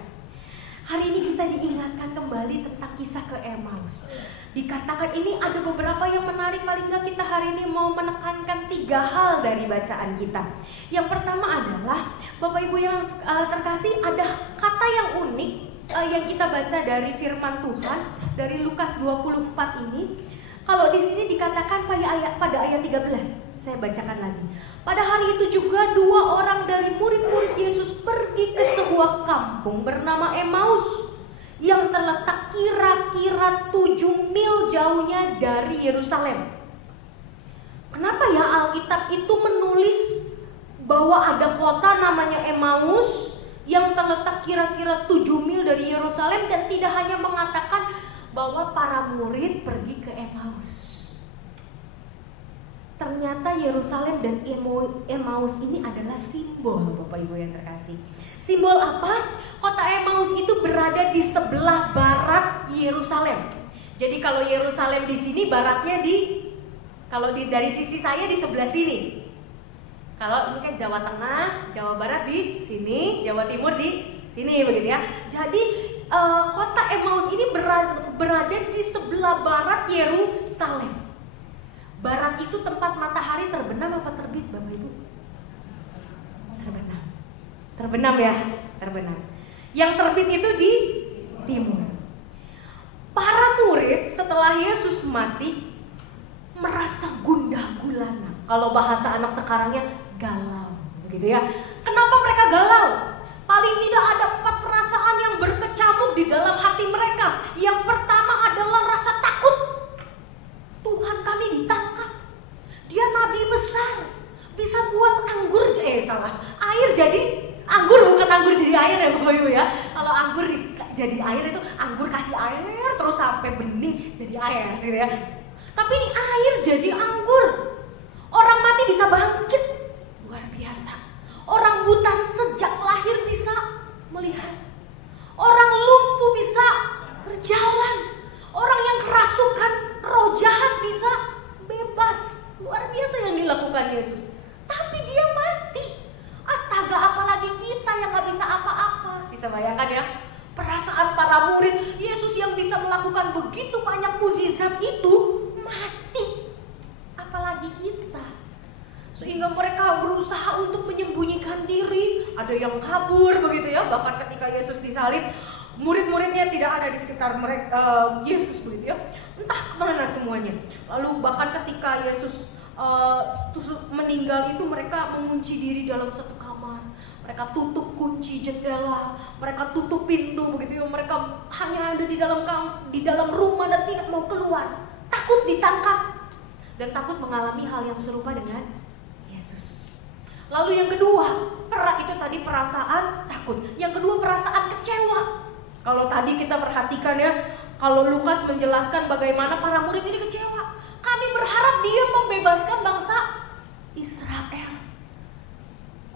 Hari ini kita diingatkan kembali tentang kisah ke Emmaus. Dikatakan ini ada beberapa yang menarik, paling nggak kita hari ini mau menekankan 3 hal dari bacaan kita. Yang pertama adalah, Bapak Ibu yang terkasih, ada kata yang unik yang kita baca dari firman Tuhan dari Lukas 24 ini. Kalau di sini dikatakan pada ayat 13, saya bacakan lagi. Pada hari itu juga 2 orang dari murid-murid Yesus pergi ke sebuah kampung bernama Emmaus yang terletak kira-kira 7 mil jauhnya dari Yerusalem. Kenapa ya Alkitab itu menulis bahwa ada kota namanya Emmaus yang terletak kira-kira 7 mil dari Yerusalem, dan tidak hanya mengatakan bahwa para murid pergi ke Emmaus. Ternyata Yerusalem dan Emmaus ini adalah simbol, Bapak Ibu yang terkasih. Simbol apa? Kota Emmaus itu berada di sebelah barat Yerusalem. Jadi kalau Yerusalem di sini, baratnya dari sisi saya di sebelah sini. Kalau ini kan Jawa Tengah, Jawa Barat di sini, Jawa Timur di sini, begitu ya. Jadi kota Emmaus ini berada di sebelah barat Yerusalem. Barat itu tempat matahari terbenam apa terbit, Bapak Ibu? Terbenam. Terbenam ya, terbenam. Yang terbit itu di timur. Para murid setelah Yesus mati merasa gundah gulana. Kalau bahasa anak sekarangnya galau, begitu ya. Kenapa mereka galau? Paling tidak ada 4 perasaan yang berkecamuk di dalam hati mereka. Yang pertama adalah rasa takut. Tuhan kami ditangkap. Dia nabi besar, bisa buat air jadi anggur, bukan anggur jadi air ya Bapak Ibu ya. Kalau anggur jadi air itu anggur kasih air terus sampai bening jadi air gitu ya. Tapi ini air jadi anggur. Orang mati bisa bangkit, luar biasa. Orang buta sejak lahir bisa melihat. Orang lumpuh bisa berjalan. Orang yang kerasukan roh jahat bisa bebas. Luar biasa yang dilakukan Yesus. Tapi dia mati. Astaga, apalagi kita yang gak bisa apa-apa. Bisa bayangkan ya, perasaan para murid Yesus yang bisa melakukan begitu banyak mukjizat itu mati. Apalagi kita. Sehingga mereka berusaha untuk menyembunyikan diri. Ada yang kabur begitu ya. Bahkan ketika Yesus disalib, murid-muridnya tidak ada di sekitar mereka, Yesus begitu ya. Entah kemana semuanya. Lalu bahkan ketika Yesus meninggal itu, mereka mengunci diri dalam satu kamar. Mereka tutup kunci jendela, mereka tutup pintu begitu ya. Mereka hanya ada di dalam rumah dan tidak mau keluar. Takut ditangkap dan takut mengalami hal yang serupa dengan Yesus. Lalu yang kedua, itu tadi perasaan takut. Yang kedua perasaan kecewa. Kalau tadi kita perhatikan ya, kalau Lukas menjelaskan bagaimana para murid ini kecewa. Kami berharap dia membebaskan bangsa Israel.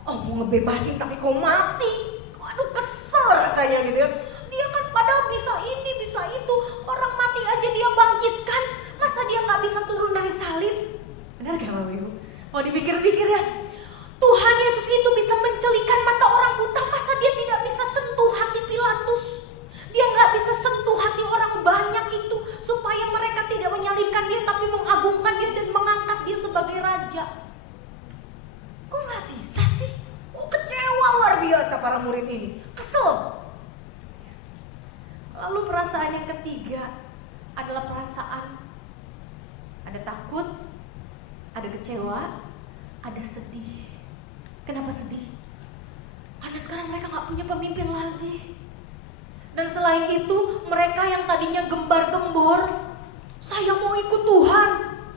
Oh, mau ngebebasin tapi kok mati. Waduh, kesel rasanya gitu ya. Dia kan padahal bisa ini, bisa itu. Orang mati aja dia bangkitkan. Masa dia gak bisa turun dari salib? Benar gak Bapak Ibu? Kalau dipikir-pikir ya, Tuhan Yesus itu bisa mencelikan mata orang buta. Masa dia tidak bisa sentuh hati Pilatus? Dia gak bisa sentuh hati orang banyak itu, supaya mereka tidak menyalibkan dia, tapi mengagungkan dia dan mengangkat dia sebagai raja. Kok gak bisa sih? Kecewa luar biasa para murid ini. Kesel. Lalu perasaan yang ketiga adalah perasaan ada takut, ada kecewa, ada sedih. Kenapa sedih? Karena sekarang mereka gak punya pemimpin lagi. Dan selain itu, mereka yang tadinya gembar-gembor, saya mau ikut Tuhan,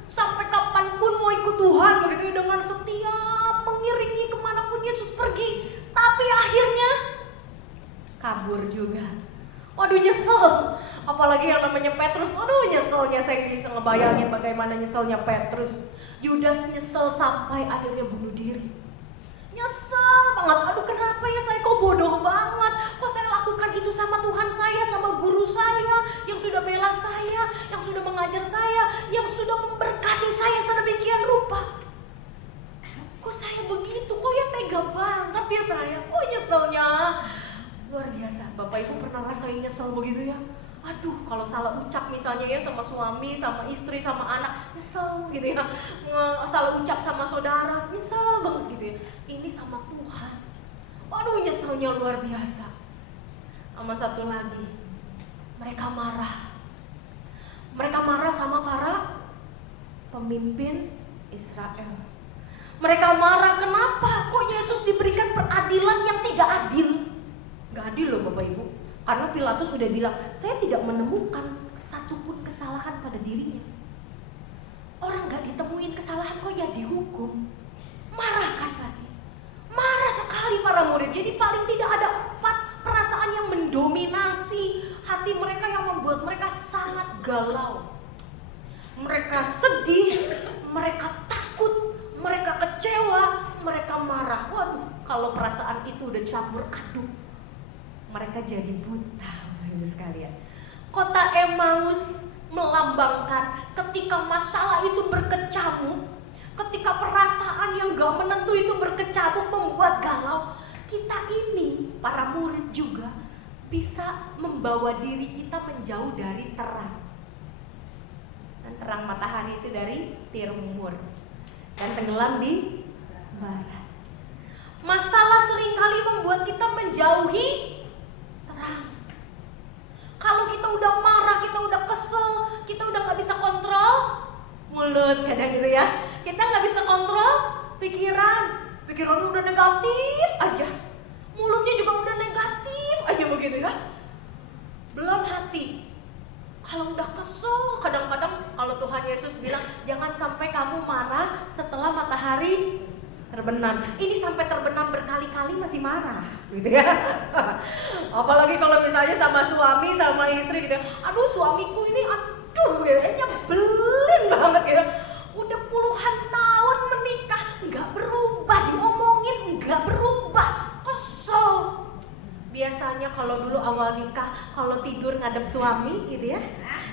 sampai kapanpun mau ikut Tuhan, begitu dengan setia mengiringi kemanapun Yesus pergi. Tapi akhirnya kabur juga. Waduh, nyesel. Apalagi yang namanya Petrus, aduh nyeselnya, saya bisa ngebayangin bagaimana nyeselnya Petrus. Yudas nyesel sampai akhirnya bunuh diri. Nyesel banget, aduh kenapa ya saya kok bodoh banget. Kok saya lakukan itu sama Tuhan saya, sama guru saya yang sudah bela saya, yang sudah mengajar saya, yang sudah memberkati saya sedemikian rupa. Kok saya begitu, kok ya tega banget ya saya. Oh nyeselnya luar biasa. Bapak Ibu pernah rasa suami, sama istri, sama anak, nyesel gitu ya. Salah ucap sama saudara, nyesel banget gitu ya. Ini sama Tuhan, waduh nyeselnya luar biasa. Sama satu lagi, mereka marah. Mereka marah sama para pemimpin Israel. Mereka marah, kenapa? Kok Yesus diberikan peradilan yang tidak adil? Gak adil loh Bapak Ibu. Karena Pilatus sudah bilang, saya tidak menemukan satupun kesalahan pada dirinya. Orang gak ditemuin kesalahan kok ya dihukum. Marah kan pasti. Marah sekali para murid. Jadi paling tidak ada 4 perasaan yang mendominasi hati mereka, yang membuat mereka sangat galau. Mereka sedih, mereka takut, mereka kecewa, mereka marah. Waduh, kalau perasaan itu udah campur aduk, mereka jadi buta, Bapak sekalian. Kota Emmaus melambangkan ketika masalah itu berkecamuk, ketika perasaan yang gak menentu itu berkecamuk membuat galau. Kita ini, para murid juga bisa membawa diri kita menjauh dari terang. Dan terang matahari itu dari timur dan tenggelam di barat. Masalah seringkali membuat kita menjauhi terang. Kalau kita udah marah, kita udah kesel, kita udah gak bisa kontrol mulut kadang gitu ya. Kita gak bisa kontrol pikiran. Pikirannya udah negatif aja, mulutnya juga udah negatif aja begitu ya. Belum hati. Kalau udah kesel, kadang-kadang kalau Tuhan Yesus bilang jangan sampai kamu marah setelah matahari terbenam. Ini sampai terbenam berkali-kali masih marah gitu ya. Apalagi kalau misalnya sama suami, sama istri gitu. Aduh suamiku ini nyebelin banget gitu. Udah puluhan tahun menikah, nggak berubah, diomongin nggak berubah, kesel. Biasanya kalau dulu awal nikah, kalau tidur ngadep suami gitu ya,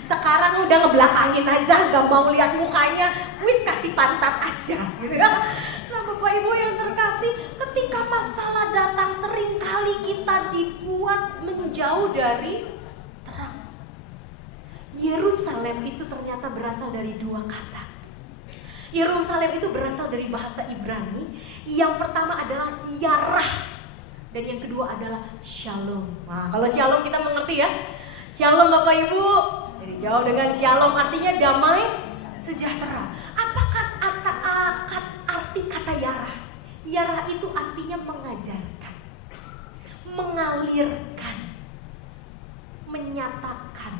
sekarang udah ngebelakangin aja, gak mau lihat mukanya, wis kasih pantat aja gitu ya. Nah Bapak Ibu yang terkasih, ketika masalah datang seringkali kita dibuat menjauh dari terang. Yerusalem itu ternyata berasal dari 2 kata. Yerusalem itu berasal dari bahasa Ibrani. Yang pertama adalah yarah, dan yang kedua adalah shalom. Nah, kalau shalom kita mengerti ya. Shalom Bapak Ibu, dari jauh dengan shalom artinya damai sejahtera. Apakah arti kata yarah? Yarah itu artinya mengajarkan, mengalirkan, menyatakan,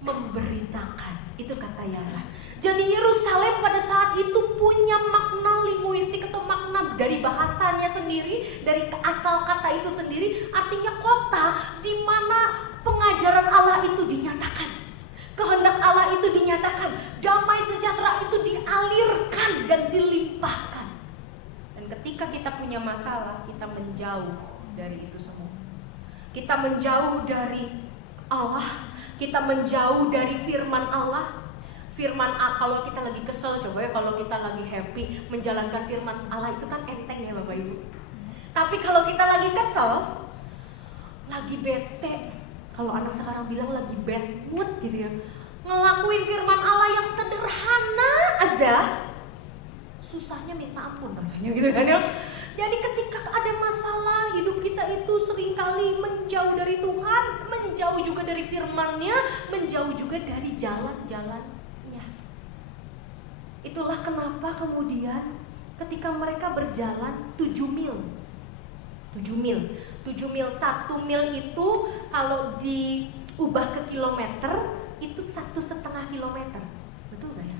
memberitakan. Itu kata yarah. Jadi Yerusalem pada saat itu punya makna linguistik atau makna dari bahasanya sendiri, dari asal kata itu sendiri, artinya kota di mana pengajaran Allah itu dinyatakan, kehendak Allah itu dinyatakan, damai sejahtera itu dialirkan dan dilimpahkan. Dan ketika kita punya masalah, kita menjauh dari itu semua. Kita menjauh dari Allah, kita menjauh dari firman Allah. Firman Allah, kalau kita lagi kesel, coba ya kalau kita lagi happy menjalankan firman Allah itu kan enteng ya Bapak Ibu. Tapi kalau kita lagi kesel, lagi bete, kalau anak sekarang bilang lagi bad mood gitu ya, ngelakuin firman Allah yang sederhana aja, susahnya minta ampun rasanya gitu kan ya. Jadi ketika ada masalah, hidup kita itu seringkali menjauh dari Tuhan, menjauh juga dari firman-Nya, menjauh juga dari jalan-jalan. Itulah kenapa kemudian ketika mereka berjalan 7 mil, 1 mil itu kalau diubah ke kilometer itu 1,5 kilometer, betul gak ya?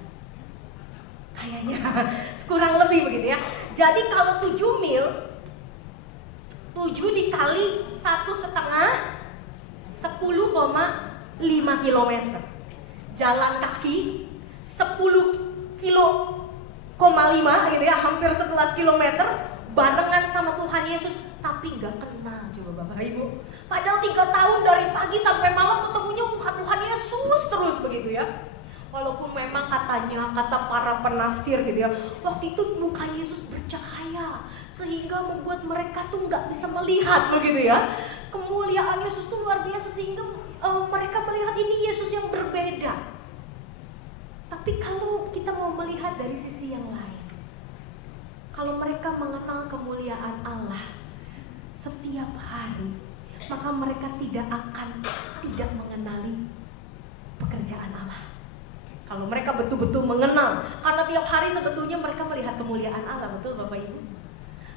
Kayaknya kurang lebih begitu ya. Jadi kalau 7 mil, 7 dikali 1,5, 10,5 kilometer. Jalan kaki 10,5 gitu ya, hampir 11 kilometer barengan sama Tuhan Yesus, tapi gak kenal coba Bapak Ibu. Padahal 3 tahun dari pagi sampai malam ketemunya muka Tuhan Yesus terus begitu ya. Walaupun memang katanya, kata para penafsir gitu ya, waktu itu muka Yesus bercahaya sehingga membuat mereka tuh gak bisa melihat begitu ya. Kemuliaan Yesus tuh luar biasa sehingga mereka melihat ini Yesus yang berbeda. Tapi kalau kita mau melihat dari sisi yang lain, kalau mereka mengenal kemuliaan Allah setiap hari, maka mereka tidak akan tidak mengenali pekerjaan Allah. Kalau mereka betul-betul mengenal, karena tiap hari sebetulnya mereka melihat kemuliaan Allah, betul Bapak Ibu?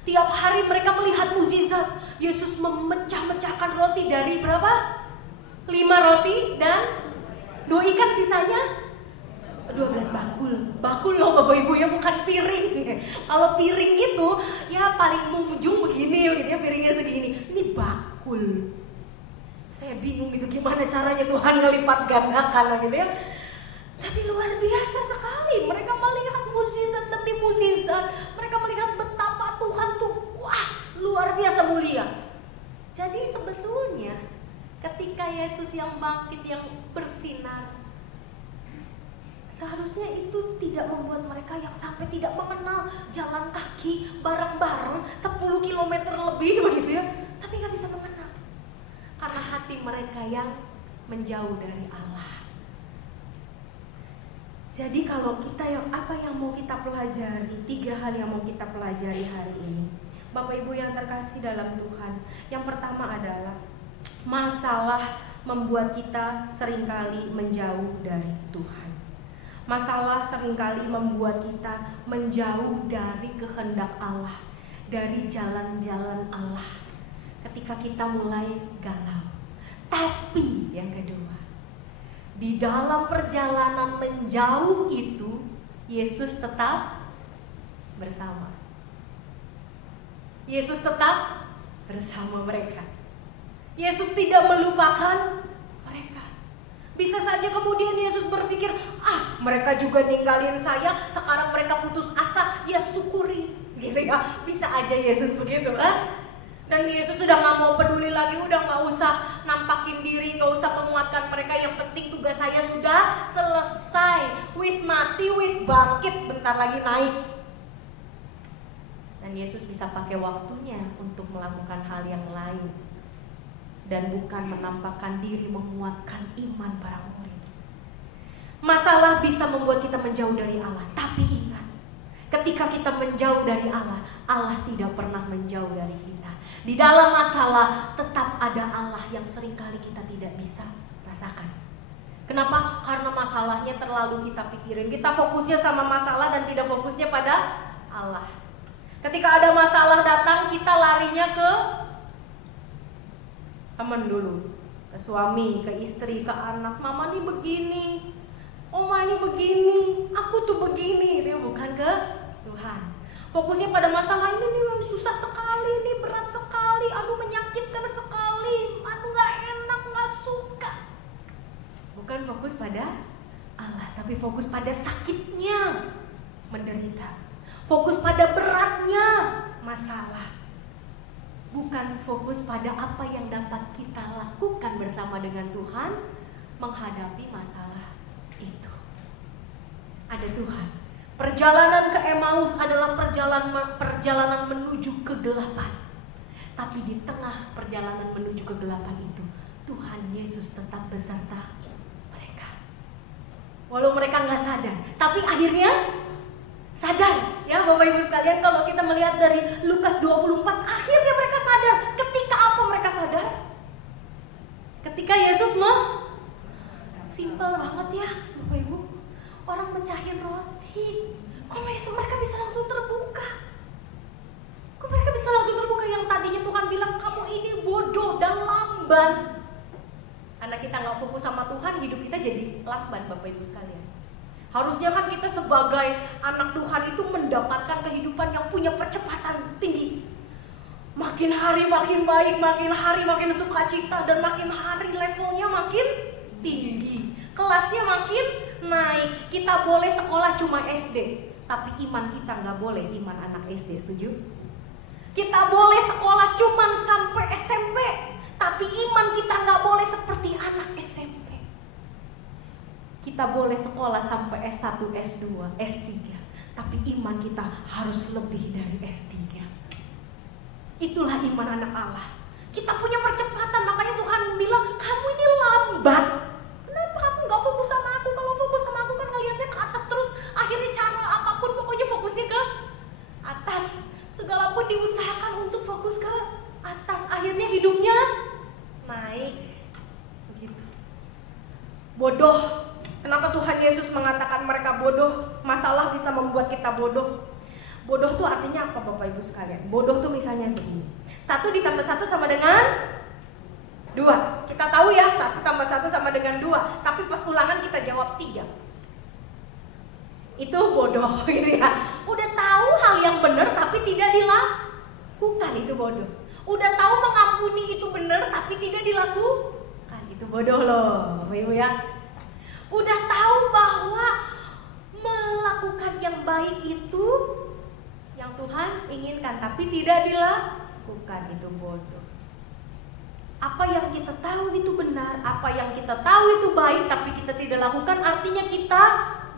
Tiap hari mereka melihat mukjizat. Yesus memecah-mecahkan roti dari berapa? 5 roti dan 2 ikan, sisanya 12 bakul loh Bapak Ibu ya, bukan piring. Kalau piring itu ya paling ujung begini gitu ya, piringnya segini. Ini bakul. Saya bingung gitu gimana caranya Tuhan ngelipat gandakan gitu ya. Tapi luar biasa sekali. Mereka melihat mukjizat demi mukjizat. Mereka melihat betapa Tuhan tuh wah luar biasa mulia. Jadi sebetulnya ketika Yesus yang bangkit, yang bersinar, seharusnya itu tidak membuat mereka yang sampai tidak mengenal jalan kaki bareng-bareng 10 km lebih begitu ya, tapi gak bisa mengenal. Karena hati mereka yang menjauh dari Allah. Jadi kalau kita apa yang mau kita pelajari, 3 hal yang mau kita pelajari hari ini, Bapak Ibu yang terkasih dalam Tuhan. Yang pertama adalah masalah membuat kita seringkali menjauh dari Tuhan. Masalah seringkali membuat kita menjauh dari kehendak Allah, dari jalan-jalan Allah. Ketika kita mulai galau. Tapi yang kedua, di dalam perjalanan menjauh itu, Yesus tetap bersama. Yesus tetap bersama mereka. Yesus tidak melupakan mereka. Bisa saja kemudian Yesus berpikir, mereka juga ninggalin saya, sekarang mereka putus asa, ya syukuri, gitu ya. Bisa aja Yesus begitu kan? Dan Yesus sudah gak mau peduli lagi, udah gak usah nampakin diri, gak usah menguatkan mereka. Yang penting tugas saya sudah selesai. Wis mati, wis bangkit, bentar lagi naik. Dan Yesus bisa pakai waktunya untuk melakukan hal yang lain, dan bukan menampakkan diri, menguatkan iman para murid. Masalah bisa membuat kita menjauh dari Allah, tapi ingat, ketika kita menjauh dari Allah, Allah tidak pernah menjauh dari kita. Di dalam masalah tetap ada Allah yang seringkali kita tidak bisa rasakan. Kenapa? Karena masalahnya terlalu kita pikirin. Kita fokusnya sama masalah dan tidak fokusnya pada Allah. Ketika ada masalah datang, kita larinya ke teman dulu, ke suami, ke istri, ke anak. Mama nih begini, oma nih begini, aku tuh begini, itu bukan ke Tuhan. Fokusnya pada masalah ini susah sekali, ini berat sekali, aduh menyakitkan sekali, aduh gak enak, gak suka. Bukan fokus pada Allah, tapi fokus pada sakitnya menderita. Fokus pada beratnya masalah. Bukan fokus pada apa yang dapat kita lakukan bersama dengan Tuhan menghadapi masalah itu. Ada Tuhan. Perjalanan ke Emmaus adalah perjalanan menuju kegelapan. Tapi di tengah perjalanan menuju kegelapan itu, Tuhan Yesus tetap beserta mereka. Walau mereka gak sadar, tapi akhirnya sadar. Ya Bapak Ibu sekalian, kalau kita melihat dari Lukas 24, akhirnya mereka sadar. Ketika apa mereka sadar? Ketika Yesus simpel banget ya Bapak Ibu. Orang mecahin roti, kok mereka bisa langsung terbuka? Kok mereka bisa langsung terbuka? Yang tadinya Tuhan bilang kamu ini bodoh dan lamban. Karena kita gak fokus sama Tuhan, hidup kita jadi lamban Bapak Ibu sekalian. Harusnya kan kita sebagai anak Tuhan itu mendapatkan kehidupan yang punya percepatan tinggi. Makin hari makin baik, makin hari makin sukacita, dan makin hari levelnya makin tinggi. Kelasnya makin naik. Kita boleh sekolah cuma SD, tapi iman kita gak boleh iman anak SD, setuju? Kita boleh sekolah cuma sampai SMP, tapi iman kita gak boleh seperti anak SMP. Kita boleh sekolah sampai S1, S2, S3, tapi iman kita harus lebih dari S3. Itulah iman anak Allah. Kita punya percepatan, makanya Tuhan bilang, kamu ini lambat. Kenapa kamu gak fokus sama aku? Kalau fokus sama aku kan ngeliatnya ke atas bodoh. Kenapa Tuhan Yesus mengatakan mereka bodoh? Masalah bisa membuat kita bodoh. Bodoh tuh artinya apa Bapak Ibu sekalian? Bodoh tuh misalnya begini. 1 ditambah 1 sama dengan 2. Kita tahu ya 1 tambah 1 sama dengan 2. Tapi pas ulangan kita jawab 3. Itu bodoh gitu ya. Udah tahu hal yang benar tapi tidak dilakukan, itu bodoh. Udah tahu mengampuni itu benar tapi tidak dilakukan, itu bodoh loh Bapak Ibu ya. Udah tahu bahwa melakukan yang baik itu yang Tuhan inginkan tapi tidak dilakukan, itu bodoh. Apa yang kita tahu itu benar, apa yang kita tahu itu baik tapi kita tidak lakukan, artinya kita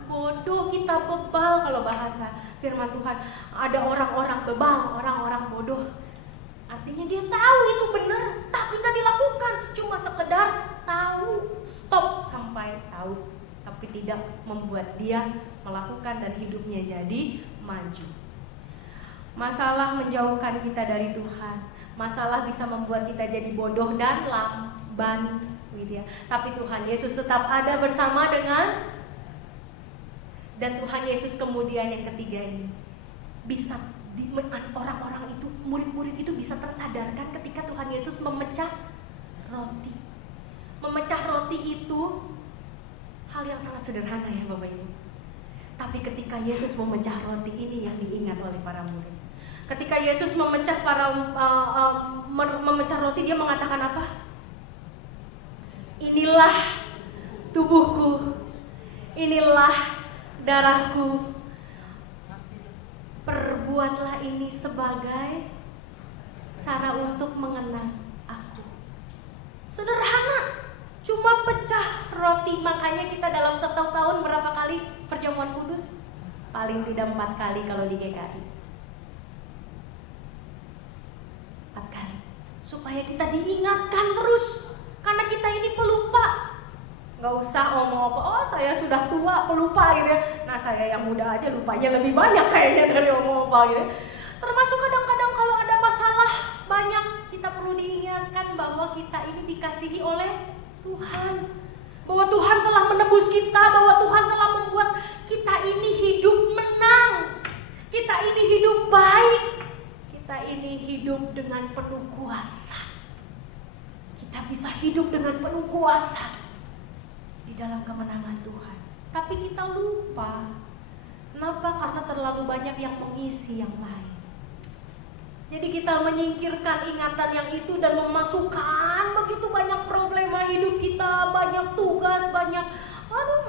bodoh, kita bebal. Kalau bahasa firman Tuhan, ada orang-orang bebal, orang-orang bodoh. Artinya dia tahu itu benar tapi nggak dilakukan, cuma sekedar tahu, stop sampai tahu, tapi tidak membuat dia melakukan dan hidupnya jadi maju. Masalah menjauhkan kita dari Tuhan, masalah bisa membuat kita jadi bodoh dan lamban gitu ya. Tapi Tuhan Yesus tetap ada bersama dengan, dan Tuhan Yesus kemudian yang ketiga ini bisa orang-orang itu, murid-murid itu bisa tersadarkan ketika Tuhan Yesus memecah roti. Memecah roti itu hal yang sangat sederhana ya Bapak Ibu. Tapi ketika Yesus memecah roti ini yang diingat oleh para murid. Ketika Yesus memecah roti, dia mengatakan apa? Inilah tubuhku, inilah darahku, perbuatlah ini sebagai cara untuk mengenang aku. Sederhana, cuma pecah roti. Makanya kita dalam 1 tahun berapa kali perjamuan kudus? Paling tidak 4 kali kalau di GKI. 4 kali. Supaya kita diingatkan terus, karena kita ini pelupa. Gak usah ngomong apa, oh saya sudah tua pelupa gitu ya. Nah saya yang muda aja lupanya lebih banyak kayaknya dari ngomong apa gitu. Termasuk kadang-kadang kalau ada masalah banyak, kita perlu diingatkan bahwa kita ini dikasihi oleh Tuhan, bahwa Tuhan telah menebus kita, bahwa Tuhan telah membuat kita ini hidup menang, kita ini hidup baik, kita ini hidup dengan penuh kuasa. Kita bisa hidup dengan penuh kuasa di dalam kemenangan Tuhan. Tapi kita lupa. Kenapa? Karena terlalu banyak yang mengisi yang lain. Jadi kita menyingkirkan ingatan yang itu dan memasukkan begitu banyak problema hidup kita, banyak tugas, banyak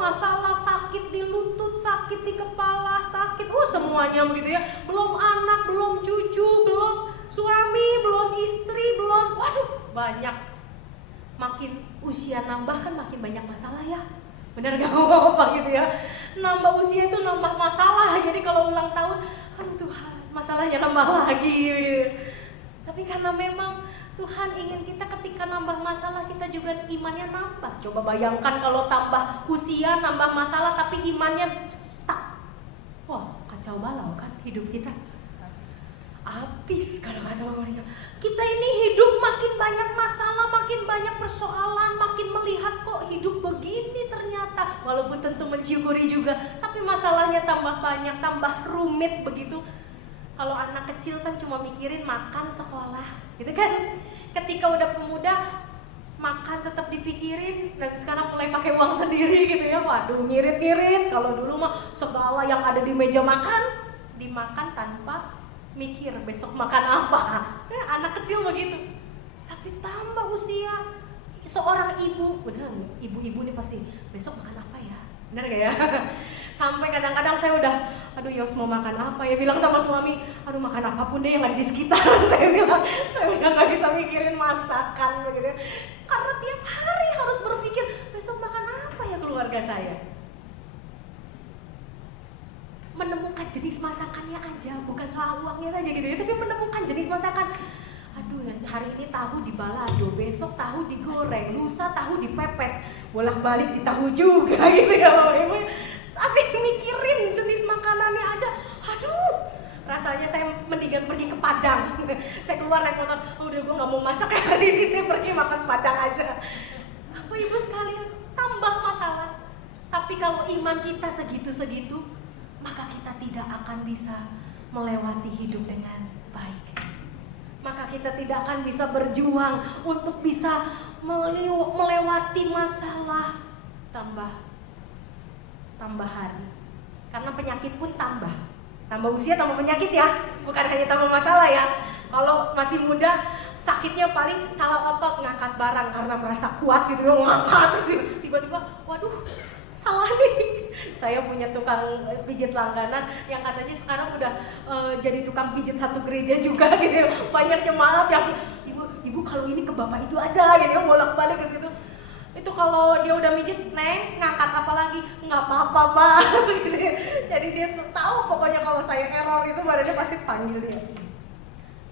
masalah, sakit di lutut, sakit di kepala, sakit, semuanya begitu ya. Belum anak, belum cucu, belum suami, belum istri, belum, banyak. Makin usia nambah kan makin banyak masalah ya. Bener gak apa gitu ya. Nambah usia itu nambah masalah. Jadi kalau ulang tahun, Tuhan, masalahnya nambah lagi gitu. Tapi karena memang Tuhan ingin kita ketika nambah masalah, kita juga imannya nambah. Coba bayangkan kalau tambah usia, nambah masalah tapi imannya stuck. Wah, kacau balau kan hidup kita. Habis kalau kata mereka. Kita ini hidup makin banyak masalah, makin banyak persoalan, makin melihat kok hidup begini ternyata. Walaupun tentu mensyukuri juga, tapi masalahnya tambah banyak, tambah rumit begitu. Kalau anak kecil kan cuma mikirin makan, sekolah, gitu kan. Ketika udah pemuda, makan tetap dipikirin, dan sekarang mulai pakai uang sendiri gitu ya. Waduh, ngirit-ngirit. Kalau dulu mah segala yang ada di meja makan dimakan tanpa mikir besok makan apa. Anak kecil begitu. Tapi tambah usia, seorang ibu, bener, ibu-ibu nih pasti besok makan apa ya, bener gak ya? Sampai kadang-kadang saya udah, Yos mau makan apa ya, bilang sama suami, makan apapun deh yang ada di sekitar. Saya bilang, saya udah gak bisa mikirin masakan begitu. Karena tiap hari harus berpikir besok makan apa ya keluarga saya. Menemukan jenis masakannya aja, bukan soal uangnya saja gitu ya, tapi menemukan jenis masakan. Hari ini tahu di balado, besok tahu digoreng, lusa tahu dipepes, bolak-balik di tahu juga gitu ya Bapak Ibu. Tapi mikirin jenis makanannya aja, rasanya saya mendingan pergi ke Padang. Saya keluar naik motor, udah gue nggak mau masak hari ini, saya pergi makan Padang aja. Bapak Ibu sekalian, tambah masalah. kalau iman kita segitu-segitu, maka kita tidak akan bisa melewati hidup dengan baik. Maka kita tidak akan bisa berjuang untuk bisa melewati masalah tambah hari. Karena penyakit pun tambah usia tambah penyakit ya, bukan hanya tambah masalah ya. Kalau masih muda sakitnya paling salah otot ngangkat barang karena merasa kuat gitu, ngangkat tiba-tiba waduh salah nih. Saya punya tukang pijit langganan yang katanya sekarang udah jadi tukang pijit satu gereja juga gitu. Banyak jemaat yang ibu kalau ini ke bapak itu aja gitu, bolak-balik ke situ. Itu kalau dia udah mijit, Neng ngangkat apa lagi? Nggak apa-apa Pak gitu. Jadi dia tahu pokoknya kalau saya error itu badannya pasti panggil dia.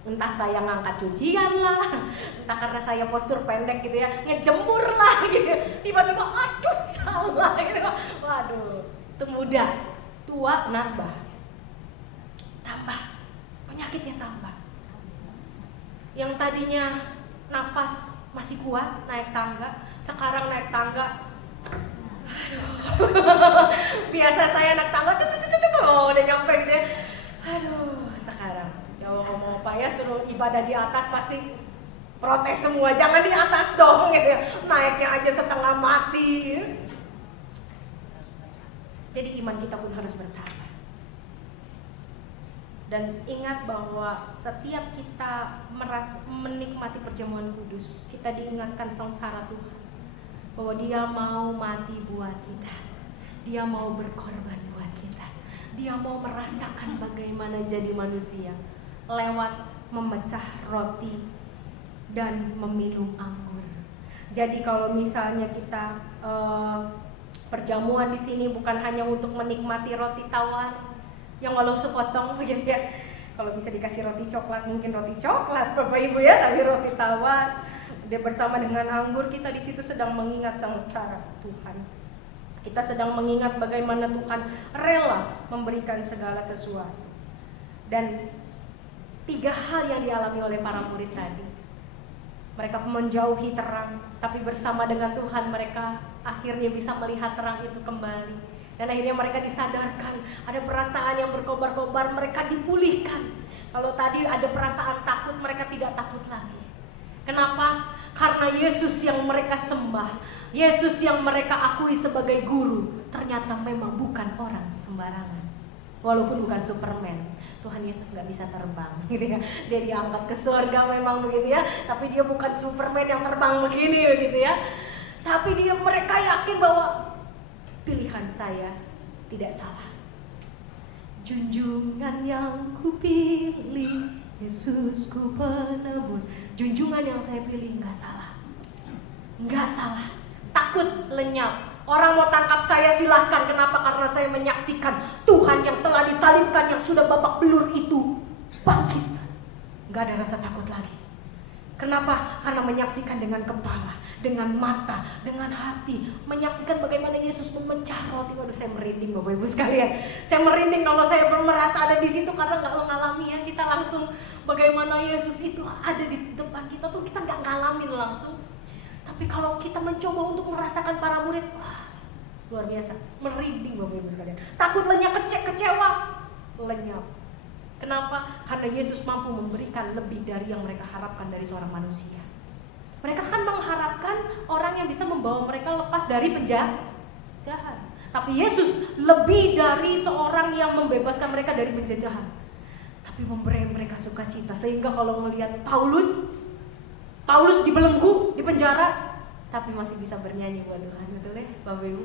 Entah saya ngangkat cucian lah, entah karena saya postur pendek gitu ya, ngejemur lah gitu. Tiba-tiba aduh salah gitu. Waduh, itu muda, tua nambah. Penyakitnya tambah. Yang tadinya nafas masih kuat naik tangga, sekarang naik tangga aduh. Biasa saya naik tangga udah nyampe gitu ya. Aduh, sekarang kalau ngomong Pak ya suruh ibadah di atas pasti protes semua, jangan di atas dong gitu ya. Naiknya aja setengah mati. Jadi iman kita pun harus bertambah. Dan ingat bahwa setiap kita menikmati perjamuan kudus, kita diingatkan sengsara Tuhan bahwa Dia mau mati buat kita, Dia mau berkorban buat kita, Dia mau merasakan bagaimana jadi manusia lewat memecah roti dan meminum anggur. Jadi kalau misalnya kita perjamuan di sini bukan hanya untuk menikmati roti tawar yang walau sepotong begitu ya. Kalau bisa dikasih roti coklat, mungkin roti coklat Bapak Ibu ya, tapi roti tawar dia bersama dengan anggur, kita di situ sedang mengingat sengsara Tuhan. Kita sedang mengingat bagaimana Tuhan rela memberikan segala sesuatu. Dan 3 hal yang dialami oleh para murid tadi. Mereka menjauhi terang, tapi bersama dengan Tuhan mereka akhirnya bisa melihat terang itu kembali. Dan akhirnya mereka disadarkan, ada perasaan yang berkobar-kobar, mereka dipulihkan. Kalau tadi ada perasaan takut, mereka tidak takut lagi. Kenapa? Karena Yesus yang mereka sembah, Yesus yang mereka akui sebagai guru, ternyata memang bukan orang sembarangan. Walaupun bukan Superman, Tuhan Yesus gak bisa terbang gitu ya. Dia diangkat ke surga memang begitu ya, tapi dia bukan Superman yang terbang begini begitu ya. Tapi mereka yakin bahwa pilihan saya tidak salah. Junjungan yang kupilih, Yesusku penebus. Junjungan yang saya pilih nggak salah, nggak salah. Takut lenyap. Orang mau tangkap saya silahkan. Kenapa? Karena saya menyaksikan Tuhan yang telah disalibkan, yang sudah babak belur itu bangkit. Nggak ada rasa takut lagi. Kenapa? Karena menyaksikan dengan kepala, dengan mata, dengan hati, menyaksikan bagaimana Yesus memecah roti. Waduh, saya merinding Bapak Ibu sekalian. Saya merinding kalau saya merasa ada di situ karena nggak mengalami ya. Kita langsung bagaimana Yesus itu ada di depan kita tuh kita nggak ngalamin langsung. Tapi kalau kita mencoba untuk merasakan para murid, wah, luar biasa, merinding Bapak Ibu sekalian. Takut lenyap, kecewa, lenyap. Kenapa? Karena Yesus mampu memberikan lebih dari yang mereka harapkan dari seorang manusia. Mereka kan mengharapkan orang yang bisa membawa mereka lepas dari penjajahan. Tapi Yesus lebih dari seorang yang membebaskan mereka dari penjajahan, tapi memberi mereka sukacita. Sehingga kalau melihat Paulus dibelenggu, di penjara, tapi masih bisa bernyanyi buat Tuhan. Betul ya Bapak Ibu?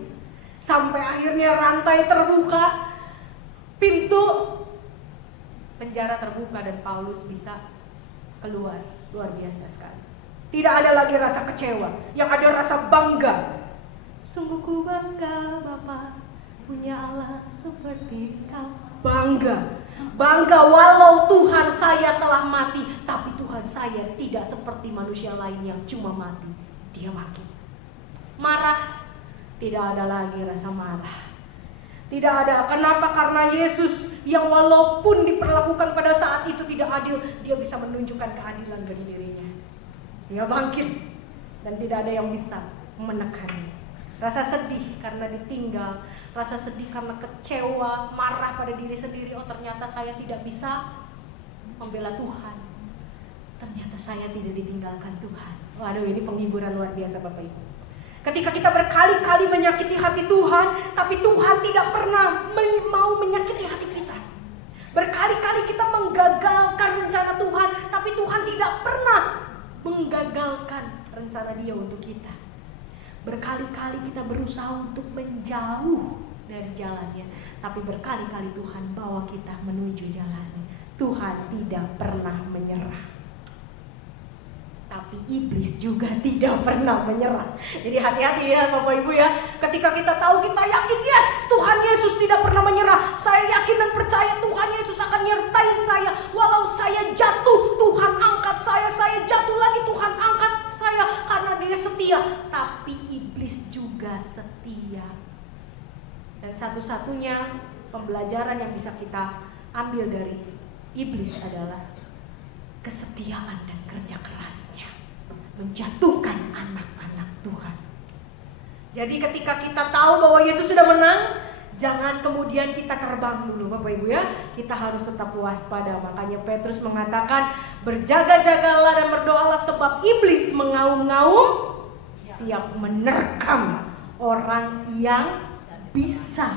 Sampai akhirnya rantai terbuka, pintu penjara terbuka dan Paulus bisa keluar. Luar biasa sekali. Tidak ada lagi rasa kecewa, yang ada rasa bangga. Sungguh ku bangga Bapa punya Allah seperti Kau. Bangga walau Tuhan saya telah mati, tapi Tuhan saya tidak seperti manusia lain yang cuma mati, dia bangkit. Marah, tidak ada lagi rasa marah. Tidak ada. Kenapa? Karena Yesus yang walaupun diperlakukan pada saat itu tidak adil, dia bisa menunjukkan keadilan bagi dirinya. Dia bangkit dan tidak ada yang bisa menekannya. rasa sedih karena ditinggal, rasa sedih karena kecewa, marah pada diri sendiri. Oh, ternyata saya tidak bisa membela Tuhan. Ternyata saya tidak ditinggalkan Tuhan. Waduh, ini penghiburan luar biasa Bapak Ibu. Ketika kita berkali-kali menyakiti hati Tuhan, tapi Tuhan tidak pernah mau menyakiti hati kita. Berkali-kali kita menggagalkan rencana Tuhan, tapi Tuhan tidak pernah menggagalkan rencana Dia untuk kita. Berkali-kali kita berusaha untuk menjauh dari jalannya, tapi berkali-kali Tuhan bawa kita menuju jalannya. Tuhan tidak pernah menyerah. Tapi iblis juga tidak pernah menyerah. Jadi hati-hati ya Bapak Ibu ya. Ketika kita tahu, kita yakin yes, Tuhan Yesus tidak pernah menyerah. Saya yakin dan percaya Tuhan Yesus akan nyertain saya. Walau saya jatuh, Tuhan angkat saya. Saya jatuh lagi, Tuhan angkat saya. Karena Dia setia. Tapi iblis juga setia. Dan satu-satunya pembelajaran yang bisa kita ambil dari iblis adalah kesetiaan dan kerja kerasnya menjatuhkan anak-anak Tuhan. Jadi ketika kita tahu bahwa Yesus sudah menang, jangan kemudian kita terbang dulu Bapak Ibu ya. Kita harus tetap waspada. Makanya Petrus mengatakan, berjaga-jagalah dan berdoalah sebab iblis mengaum-ngaum siap menerkam orang yang bisa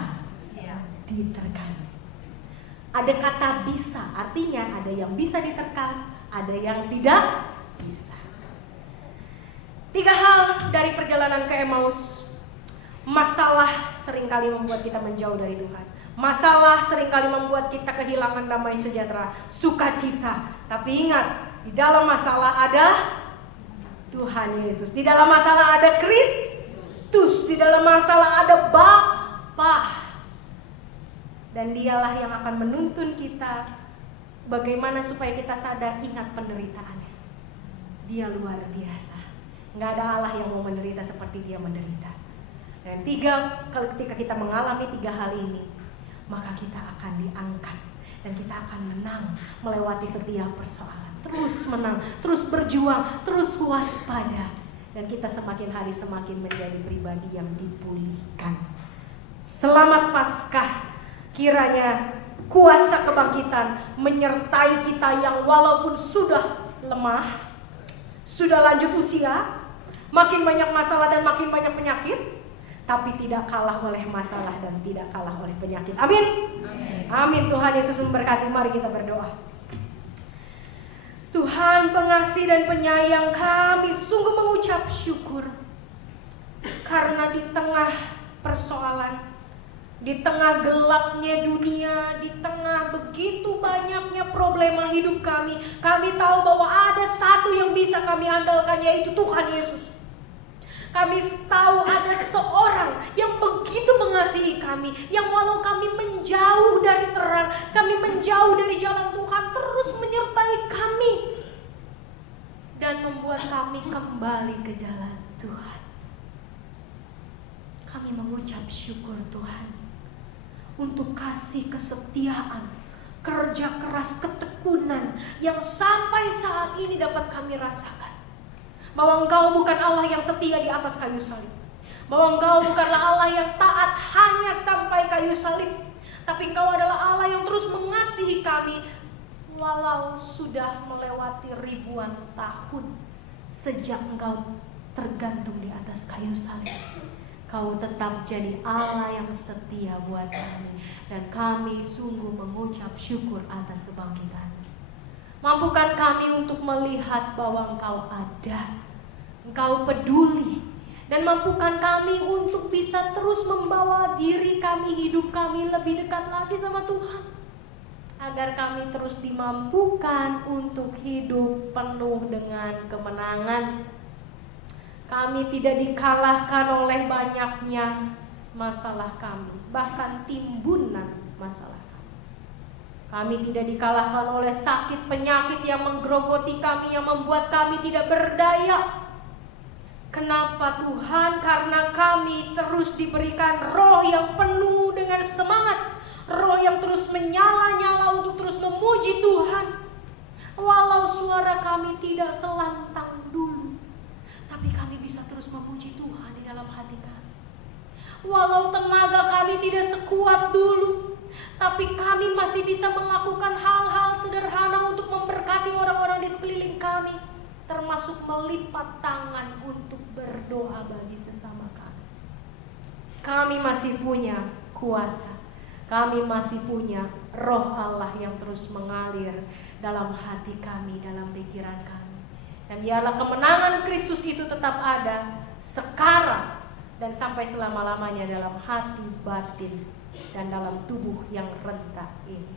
diterkam. Ada kata bisa, artinya ada yang bisa diterkam, ada yang tidak bisa. 3 hal dari perjalanan ke Emmaus. Masalah seringkali membuat kita menjauh dari Tuhan. Masalah seringkali membuat kita kehilangan damai sejahtera, sukacita. Tapi ingat, di dalam masalah ada Tuhan Yesus. Di dalam masalah ada Kristus. Di dalam masalah ada Bapa. Dan Dialah yang akan menuntun kita bagaimana supaya kita sadar, ingat penderitaannya. Dia luar biasa. Nggak ada Allah yang mau menderita seperti Dia menderita. Dan ketika kita mengalami 3 hal ini, maka kita akan diangkat. Dan kita akan menang melewati setiap persoalan. Terus menang, terus berjuang, terus waspada. Dan kita semakin hari semakin menjadi pribadi yang dipulihkan. Selamat Paskah. Kiranya kuasa kebangkitan menyertai kita yang walaupun sudah lemah, sudah lanjut usia, makin banyak masalah dan makin banyak penyakit, tapi tidak kalah oleh masalah dan tidak kalah oleh penyakit. Amin. Amin. Tuhan Yesus memberkati. Mari kita berdoa. Tuhan pengasih dan penyayang, kami sungguh mengucap syukur karena di tengah persoalan, di tengah gelapnya dunia, di tengah begitu banyaknya problema hidup kami tahu bahwa ada satu yang bisa kami andalkan, yaitu Tuhan Yesus. Kami tahu ada seorang yang begitu mengasihi kami, yang walau kami menjauh dari terang, kami menjauh dari jalan Tuhan, terus menyertai kami dan membuat kami kembali ke jalan Tuhan. Kami mengucap syukur Tuhan untuk kasih kesetiaan, kerja keras, ketekunan yang sampai saat ini dapat kami rasakan. Bahwa Engkau bukan Allah yang setia di atas kayu salib. Bahwa Engkau bukanlah Allah yang taat hanya sampai kayu salib. Tapi Engkau adalah Allah yang terus mengasihi kami walau sudah melewati ribuan tahun sejak Engkau tergantung di atas kayu salib. Kau tetap jadi Allah yang setia buat kami. Dan kami sungguh mengucap syukur atas kebangkitan. Mampukan kami untuk melihat bahwa Engkau ada, Engkau peduli. Dan mampukan kami untuk bisa terus membawa diri kami, hidup kami lebih dekat lagi sama Tuhan. Agar kami terus dimampukan untuk hidup penuh dengan kemenangan. Kami tidak dikalahkan oleh banyaknya masalah kami, bahkan timbunan masalah kami. Kami tidak dikalahkan oleh sakit penyakit yang menggerogoti kami, yang membuat kami tidak berdaya. Kenapa Tuhan? Karena kami terus diberikan roh yang penuh dengan semangat, roh yang terus menyala-nyala untuk terus memuji Tuhan. Walau suara kami tidak selantang dulu, tapi kami bisa terus memuji Tuhan di dalam hati kami. Walau tenaga kami tidak sekuat dulu, tapi kami masih bisa melakukan hal-hal sederhana untuk memberkati orang-orang di sekeliling kami, termasuk melipat tangan untuk berdoa bagi sesama kami. Kami masih punya kuasa, kami masih punya Roh Allah yang terus mengalir dalam hati kami, dalam pikiran kami. Dan biarlah kemenangan Kristus itu tetap ada sekarang dan sampai selama-lamanya dalam hati, batin, dan dalam tubuh yang renta ini.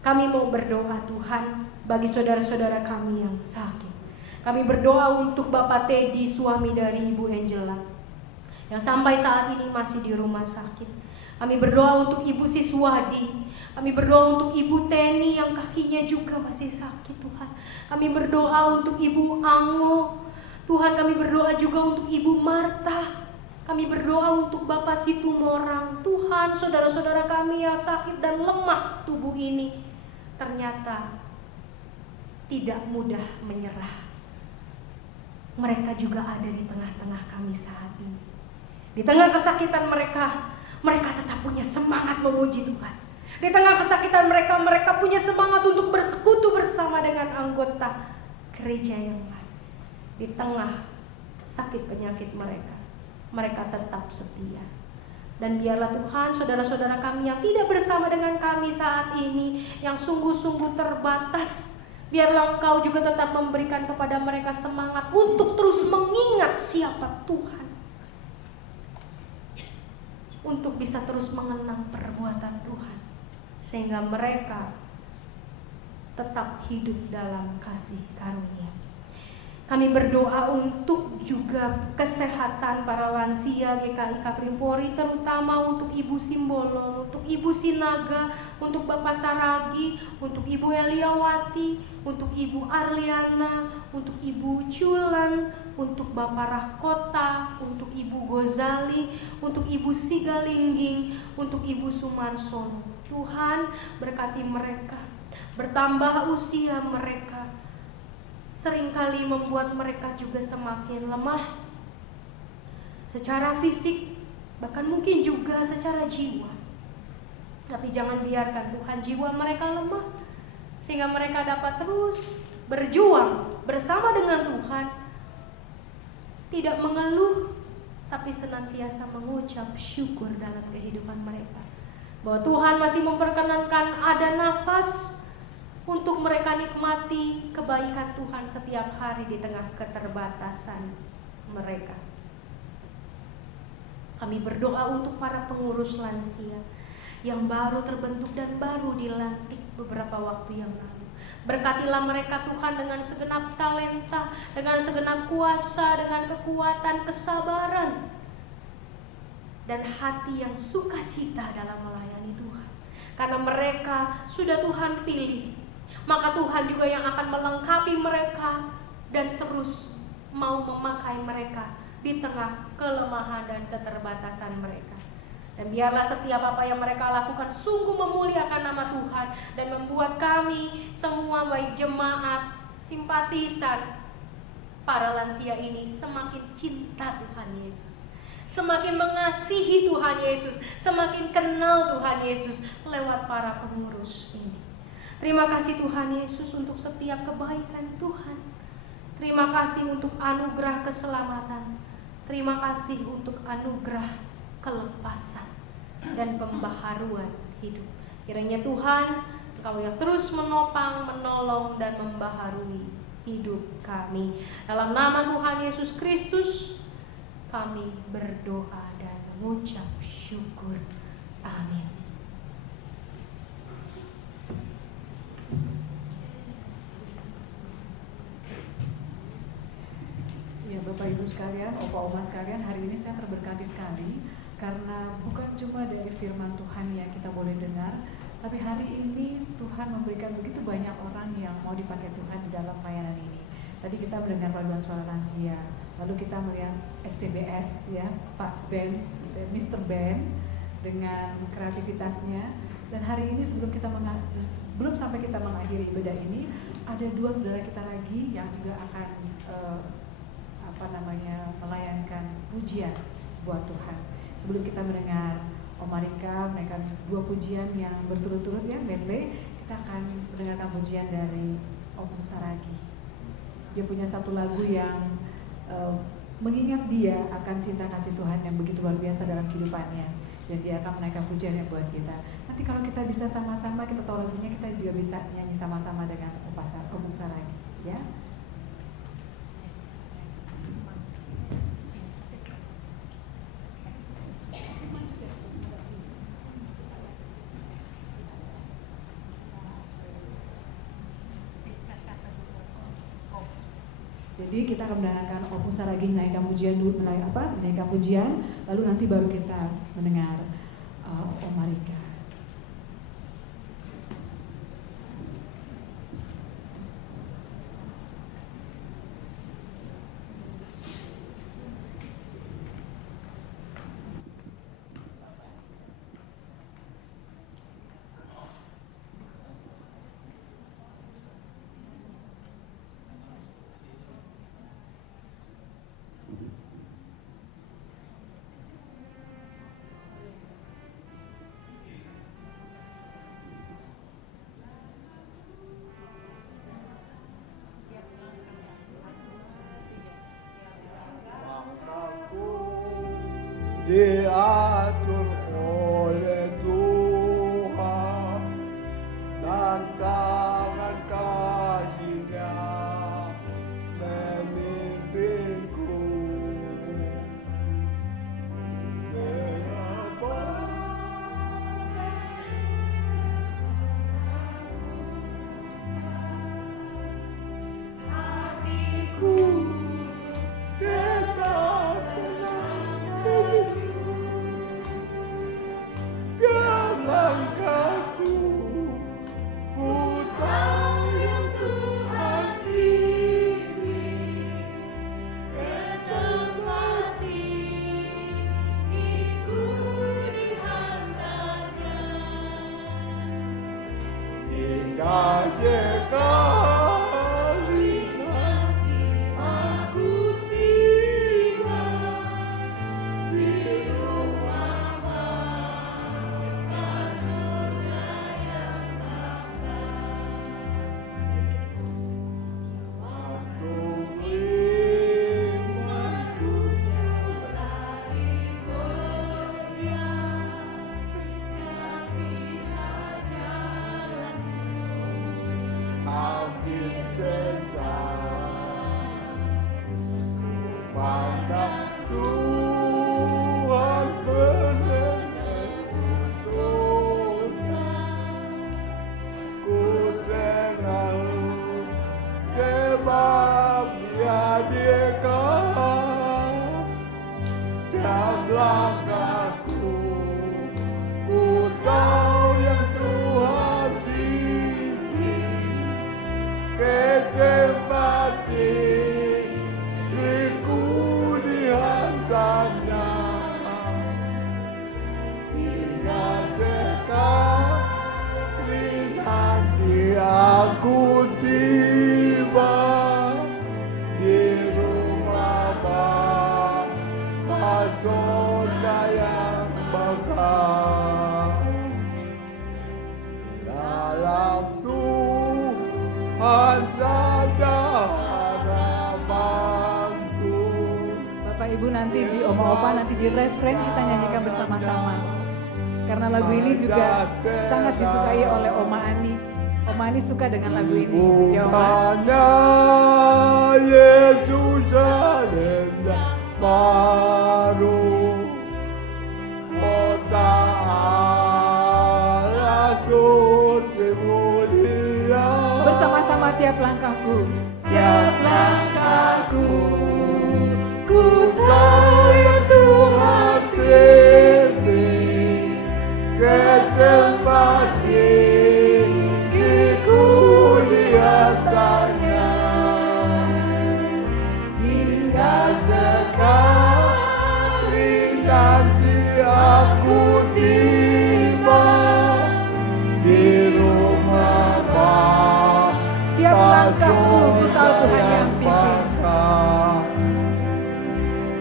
Kami mau berdoa Tuhan bagi saudara-saudara kami yang sakit. Kami berdoa untuk Bapak Teddy, suami dari Ibu Angela, yang sampai saat ini masih di rumah sakit. Kami berdoa untuk Ibu Siswadi. Kami berdoa untuk Ibu Teni yang kakinya juga masih sakit Tuhan. Kami berdoa untuk Ibu Ango. Tuhan, kami berdoa juga untuk Ibu Marta. Kami berdoa untuk Bapak Situmorang. Tuhan, saudara-saudara kami yang sakit dan lemah tubuh ini ternyata tidak mudah menyerah. Mereka juga ada di tengah-tengah kami saat ini. Di tengah kesakitan mereka, mereka tetap punya semangat memuji Tuhan. Di tengah kesakitan mereka, mereka punya semangat untuk bersekutu bersama dengan anggota gereja yang lain. Di tengah sakit penyakit mereka, mereka tetap setia. Dan biarlah Tuhan, saudara-saudara kami yang tidak bersama dengan kami saat ini, yang sungguh-sungguh terbatas, biarlah Engkau juga tetap memberikan kepada mereka semangat untuk terus mengingat siapa Tuhan, untuk bisa terus mengenang perbuatan Tuhan, sehingga mereka tetap hidup dalam kasih karunia. Kami berdoa untuk juga kesehatan para lansia GKI Kapri-Polri, terutama untuk Ibu Simbolon, untuk Ibu Sinaga, untuk Bapak Saragi, untuk Ibu Eliawati, untuk Ibu Arliana, untuk Ibu Culan, untuk Bapak Rahkota, untuk Ibu Gozali, untuk Ibu Sigalingging, untuk Ibu Sumarsono. Tuhan, berkati mereka, bertambah usia mereka, seringkali membuat mereka juga semakin lemah secara fisik, bahkan mungkin juga secara jiwa. Tapi jangan biarkan Tuhan jiwa mereka lemah, sehingga mereka dapat terus berjuang bersama dengan Tuhan, tidak mengeluh, tapi senantiasa mengucap syukur dalam kehidupan mereka, bahwa Tuhan masih memperkenankan ada nafas untuk mereka nikmati kebaikan Tuhan setiap hari di tengah keterbatasan mereka. Kami berdoa untuk para pengurus lansia yang baru terbentuk dan baru dilantik beberapa waktu yang lalu. Berkatilah mereka Tuhan dengan segenap talenta, dengan segenap kuasa, dengan kekuatan, kesabaran, dan hati yang sukacita dalam melayani Tuhan. Karena mereka sudah Tuhan pilih, maka Tuhan juga yang akan melengkapi mereka dan terus mau memakai mereka di tengah kelemahan dan keterbatasan mereka. Dan biarlah setiap apa yang mereka lakukan sungguh memuliakan nama Tuhan dan membuat kami semua, baik jemaat, simpatisan para lansia ini, semakin cinta Tuhan Yesus, semakin mengasihi Tuhan Yesus, semakin kenal Tuhan Yesus lewat para pengurus ini. Terima kasih Tuhan Yesus untuk setiap kebaikan Tuhan. Terima kasih untuk anugerah keselamatan. Terima kasih untuk anugerah kelepasan dan pembaharuan hidup. Kiranya Tuhan, Engkau yang terus menopang, menolong, dan membaharui hidup kami. Dalam nama Tuhan Yesus Kristus, kami berdoa dan mengucap syukur. Amin. Ya, Bapak Ibu sekalian, Opa-Oma sekalian, hari ini saya terberkati sekali karena bukan cuma dari firman Tuhan yang kita boleh dengar, tapi hari ini Tuhan memberikan begitu banyak orang yang mau dipakai Tuhan di dalam pelayanan ini. Tadi kita mendengar paduan suara lansia, lalu kita melihat STBS ya, Pak Ben, Mr. Ben dengan kreativitasnya. Dan hari ini belum sampai kita mengakhiri ibadah ini, ada dua saudara kita lagi yang juga akan melayankan pujian buat Tuhan. sebelum kita mendengar Om Marika menaikkan 2 pujian yang berturut-turut ya, medley, kita akan mendengarkan pujian dari Om Saragi. Dia punya satu lagu yang mengingat dia akan cinta kasih Tuhan yang begitu luar biasa dalam kehidupannya, dan dia akan menaikkan pujiannya buat kita. Nanti kalau kita bisa sama-sama, kita tahu lagunya, kita juga bisa nyanyi sama-sama dengan Om Saragi ya. Jadi kita akan mendengarkan Om Saragi menaikkan pujian dulu, menaikkan pujian, lalu nanti baru kita mendengar Om Marika. Diatur oleh Tuhan dan tangan kasih-Nya memimpinku. Hatiku tetap langkahku, ku tahu yang Tuhan pilih ke tempat diriku dihantarnya hingga sekali nanti aku tiba di rumah pandang Tuhan penebus dosa, ku dengar sebab Dia dekat dan langkahku, ku tahu yang Tuhan pilih ke tempat diriku dihantarnya hingga sekali nanti aku tiba di rumah Bapa Sorga yang bekal. Dalam Tuhan saja harapanku. Bapak Ibu nanti di Oma-Opa, nanti di refrain kita nyanyikan bersama-sama. Karena lagu ini juga sangat disukai oleh Oma Ani. Oma Ani suka dengan lagu ini. Ya Oma. Bukannya Yerusalem yang baru, kota Allah suci mulia. Bersama-sama tiap langkahku, tiap langkahku, ku tahu yang Tuhan pilih ke tempat diriku dihantarnya hingga sekali nanti aku tiba di rumah Bapa. tiap langkahku, ku tahu Tuhan yang pimpin.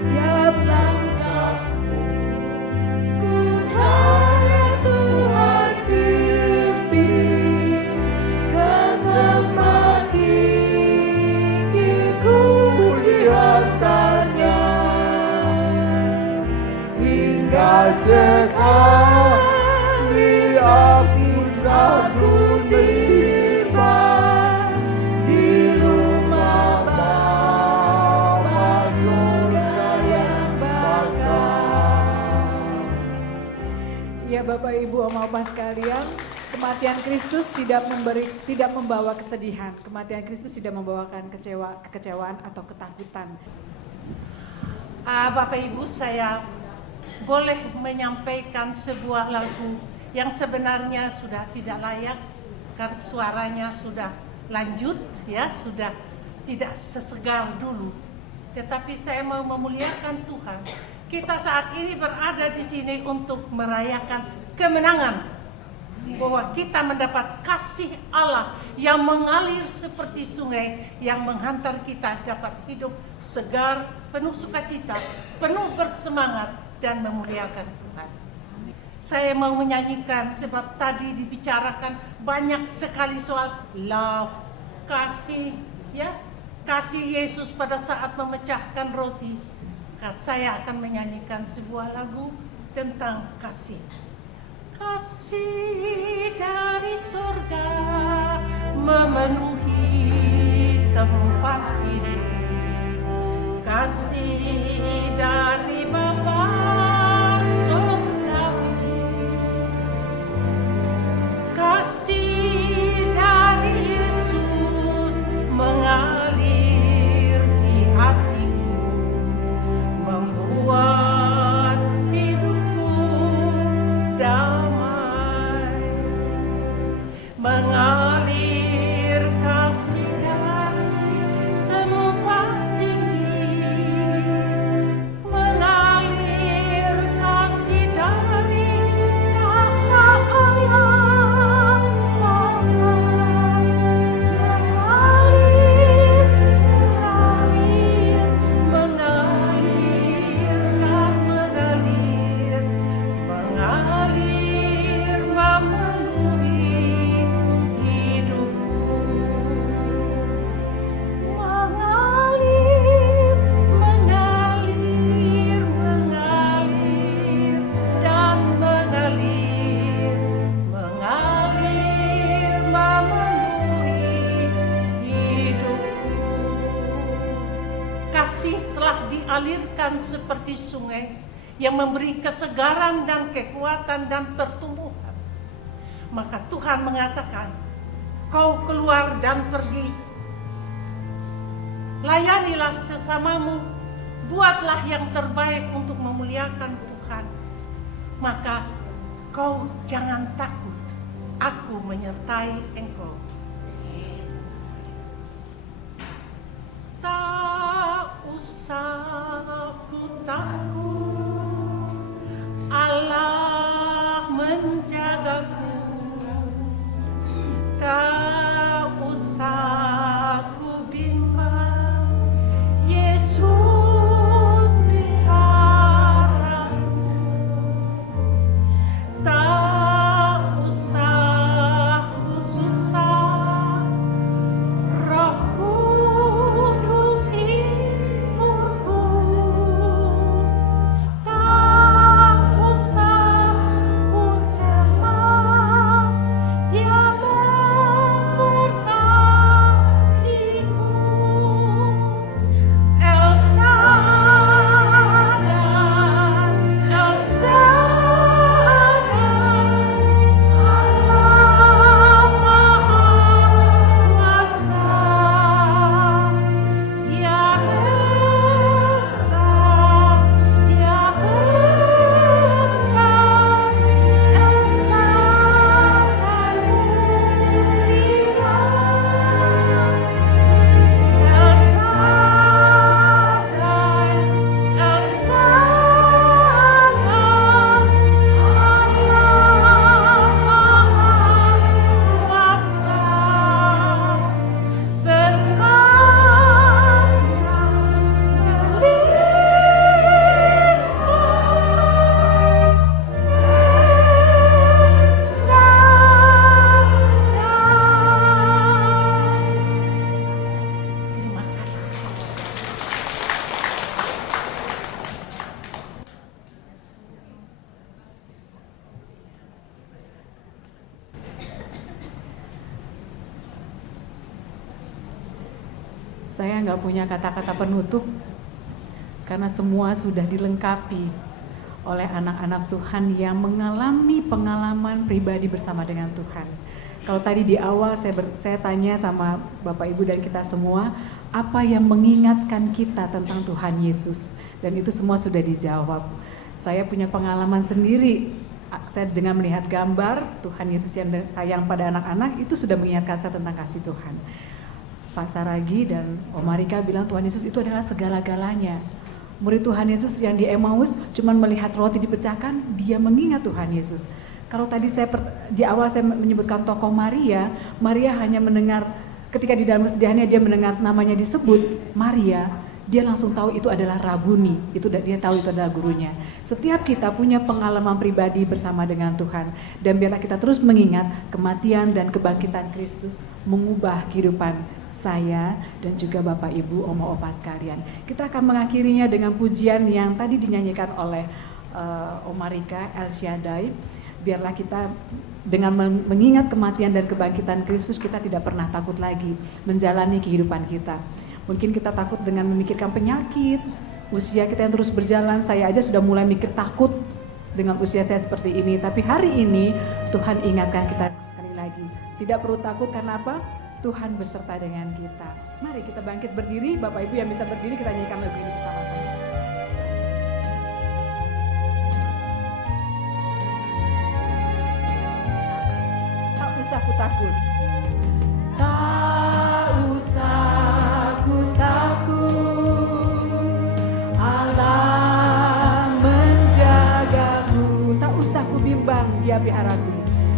Tiap langkahku, Bapak Ibu Oma Opa sekalian, kematian Kristus tidak membawa kesedihan. Kematian Kristus tidak membawakan kekecewaan atau ketakutan. Bapak Ibu, saya boleh menyampaikan sebuah lagu yang sebenarnya sudah tidak layak karena suaranya sudah lanjut, ya, sudah tidak sesegar dulu. Tetapi saya mau memuliakan Tuhan. Kita saat ini berada di sini untuk merayakan kemenangan, bahwa kita mendapat kasih Allah yang mengalir seperti sungai yang menghantar kita dapat hidup segar, penuh sukacita, penuh bersemangat dan memuliakan Tuhan. Saya mau menyanyikan sebab tadi dibicarakan banyak sekali soal love, kasih, ya, kasih Yesus pada saat memecahkan roti. Saya akan menyanyikan sebuah lagu tentang kasih. Kasih dari surga memenuhi tempat ini. Kasih dari Bapa surgawi. Kasih dari Yesus mengalir di hatiku, membuat hidupku damai. Mengalir kasih dari tempat tinggi, mengalir kasih dari tahta Allah Bapa, mengalir, mengalir dan mengalir, mengalir memenuhi hidupku, mengalir, mengalir, mengalir dan mengalir, mengalir memenuhi hidupku. Kasih telah dialirkan seperti sungai yang memberi kesegaran dan kekuatan dan pertumbuhan. Maka Tuhan mengatakan, kau keluar dan pergi, layanilah sesamamu, buatlah yang terbaik untuk memuliakan Tuhan. Maka kau jangan takut, aku menyertai engkau. Tak usah ku takut, Allah menjagaku. Tak usah ku bimbang, Yesus peliharaku. Tak usah ku susah, Roh Kudus hiburku. Tak usah ku cemas, Dia memberkatiku. El Shaddai, El Shaddai, Allah Maha Kuasa. Dia besar, Dia besar, El Shaddai mulia. El Shaddai, El Shaddai, Allah Maha Kuasa. Berkatnya melimpah. Terima kasih. Saya nggak punya kata-kata penutup karena semua sudah dilengkapi oleh anak-anak Tuhan yang mengalami pengalaman pribadi bersama dengan Tuhan. Kalau tadi di awal saya tanya sama Bapak Ibu dan kita semua, apa yang mengingatkan kita tentang Tuhan Yesus? Dan itu semua sudah dijawab. Saya punya pengalaman sendiri. Saya dengan melihat gambar Tuhan Yesus yang sayang pada anak-anak, itu sudah mengingatkan saya tentang kasih Tuhan. Pak Saragi dan Om Marika bilang Tuhan Yesus itu adalah segala-galanya. Murid Tuhan Yesus yang di Emmaus cuma melihat roti dipecahkan, dia mengingat Tuhan Yesus. Kalau tadi di awal saya menyebutkan tokoh Maria hanya mendengar ketika di dalam kesedihannya dia mendengar namanya disebut Maria, dia langsung tahu itu adalah Rabuni, dia tahu itu adalah gurunya. Setiap kita punya pengalaman pribadi bersama dengan Tuhan, dan biarlah kita terus mengingat kematian dan kebangkitan Kristus mengubah kehidupan saya dan juga Bapak Ibu, Oma Opa sekalian. Kita akan mengakhirinya dengan pujian yang tadi dinyanyikan oleh Om Marika, El Shaddai. Biarlah kita dengan mengingat kematian dan kebangkitan Kristus, kita tidak pernah takut lagi menjalani kehidupan kita. Mungkin kita takut dengan memikirkan penyakit, usia kita yang terus berjalan. Saya aja sudah mulai mikir takut dengan usia saya seperti ini. Tapi hari ini Tuhan ingatkan kita sekali lagi, tidak perlu takut. Karena apa? Tuhan beserta dengan kita. Mari kita bangkit berdiri. Bapak Ibu yang bisa berdiri, kita nyanyikan lagu ini bersama-sama. Tak usah ku takut. Tak usah ku takut, Allah menjagaku. Tak usah ku bimbang, Dia peliharaku.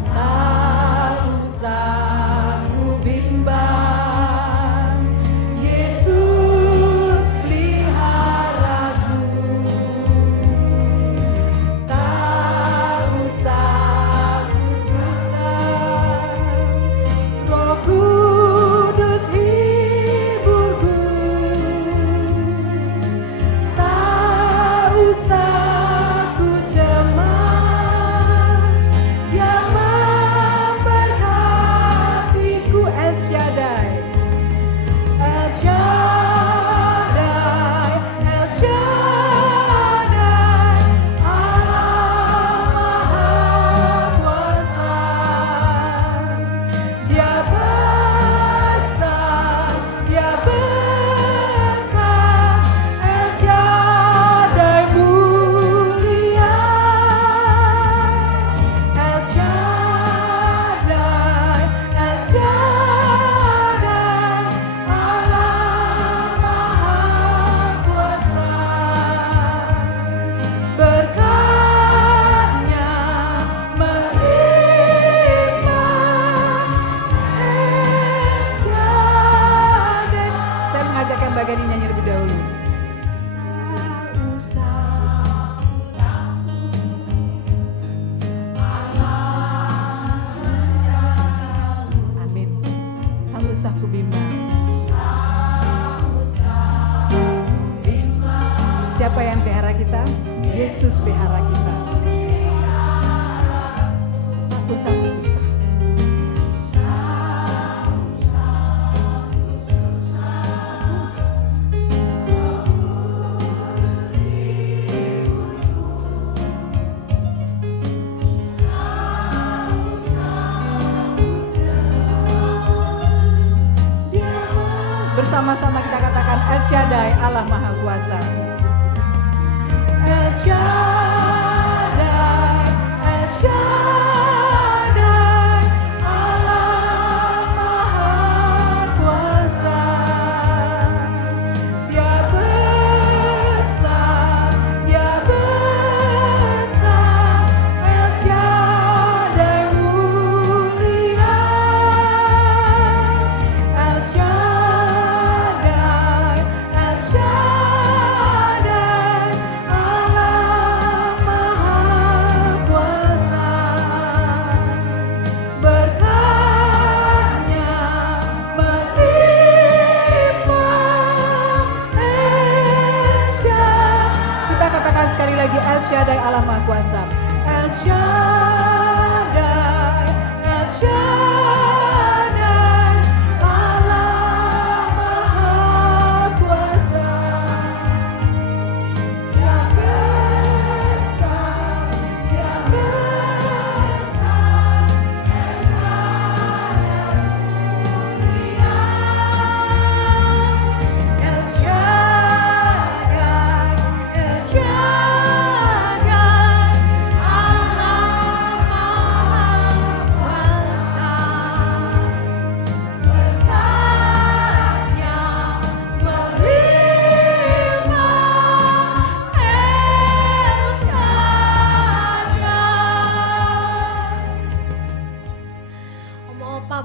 Tak usah ku bimbang, Yesus peliharaku. Tak usah ku susah, Roh Kudus hiburku. Tak usah ku cemas, Dia memberkatiku. El Shaddai, El Shaddai, El Shaddai, Allah Maha Kuasa. Dia besar, Dia besar, El Shaddai mulia. El Shaddai, El Shaddai, Allah Maha Kuasa. Berkat-Nya melimpah, El Shaddai. Saya mengajakkan bagian ini nyanyi lebih dahulu. Tak usah takut, amin. Tak usah ku bimbang. Siapa yang pelihara kita? Yesus pelihara kita. Tak usah ku susah. Bersama-sama kita katakan El Shaddai, Allah Maha Kuasa. El Shaddai, El Shaddai, Allah Maha Kuasa. Dia besar, Dia besar, El Shaddai mulia. El Shaddai, El Shaddai, Allah Maha Kuasa. Berkat-Nya melimpah, El Shaddai. Kita katakan sekali lagi, El Shaddai, Allah Maha Kuasa. El Shaddai, El Shaddai, Allah Maha Kuasa. Dia besar,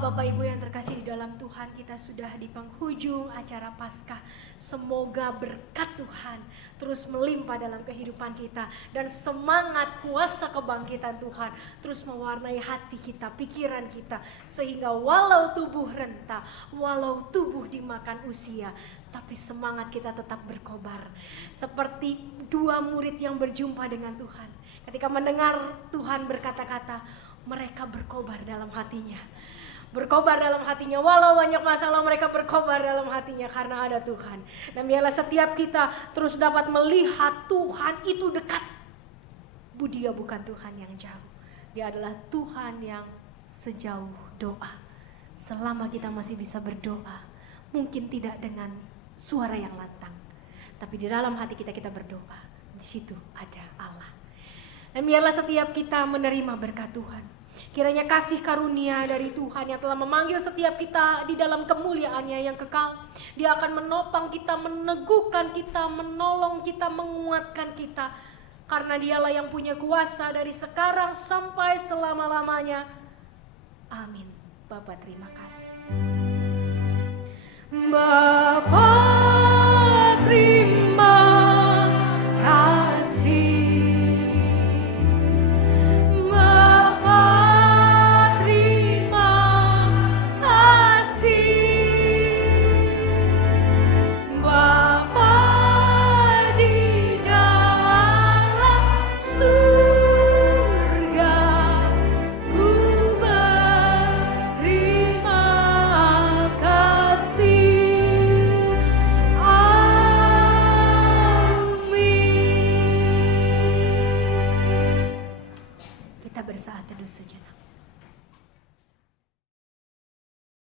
Bapak Ibu yang terkasih di dalam Tuhan, kita sudah di penghujung acara Paskah. Semoga berkat Tuhan terus melimpah dalam kehidupan kita, dan semangat kuasa kebangkitan Tuhan terus mewarnai hati kita, pikiran kita, sehingga walau tubuh renta, walau tubuh dimakan usia, tapi semangat kita tetap berkobar. Seperti dua murid yang berjumpa dengan Tuhan, ketika mendengar Tuhan berkata-kata, mereka berkobar dalam hatinya. Berkobar dalam hatinya, walau banyak masalah mereka berkobar dalam hatinya karena ada Tuhan. Dan biarlah setiap kita terus dapat melihat Tuhan itu dekat. Dia bukan Tuhan yang jauh, Dia adalah Tuhan yang sejauh doa. Selama kita masih bisa berdoa, mungkin tidak dengan suara yang lantang, tapi di dalam hati kita berdoa, di situ ada Allah. Dan biarlah setiap kita menerima berkat Tuhan. Kiranya kasih karunia dari Tuhan yang telah memanggil setiap kita di dalam kemuliaannya yang kekal, Dia akan menopang kita, meneguhkan kita, menolong kita, menguatkan kita. Karena Dialah yang punya kuasa dari sekarang sampai selama-lamanya. Amin. Bapa, terima kasih. Bapa, terima kasih. Bersaat teduh sejenak.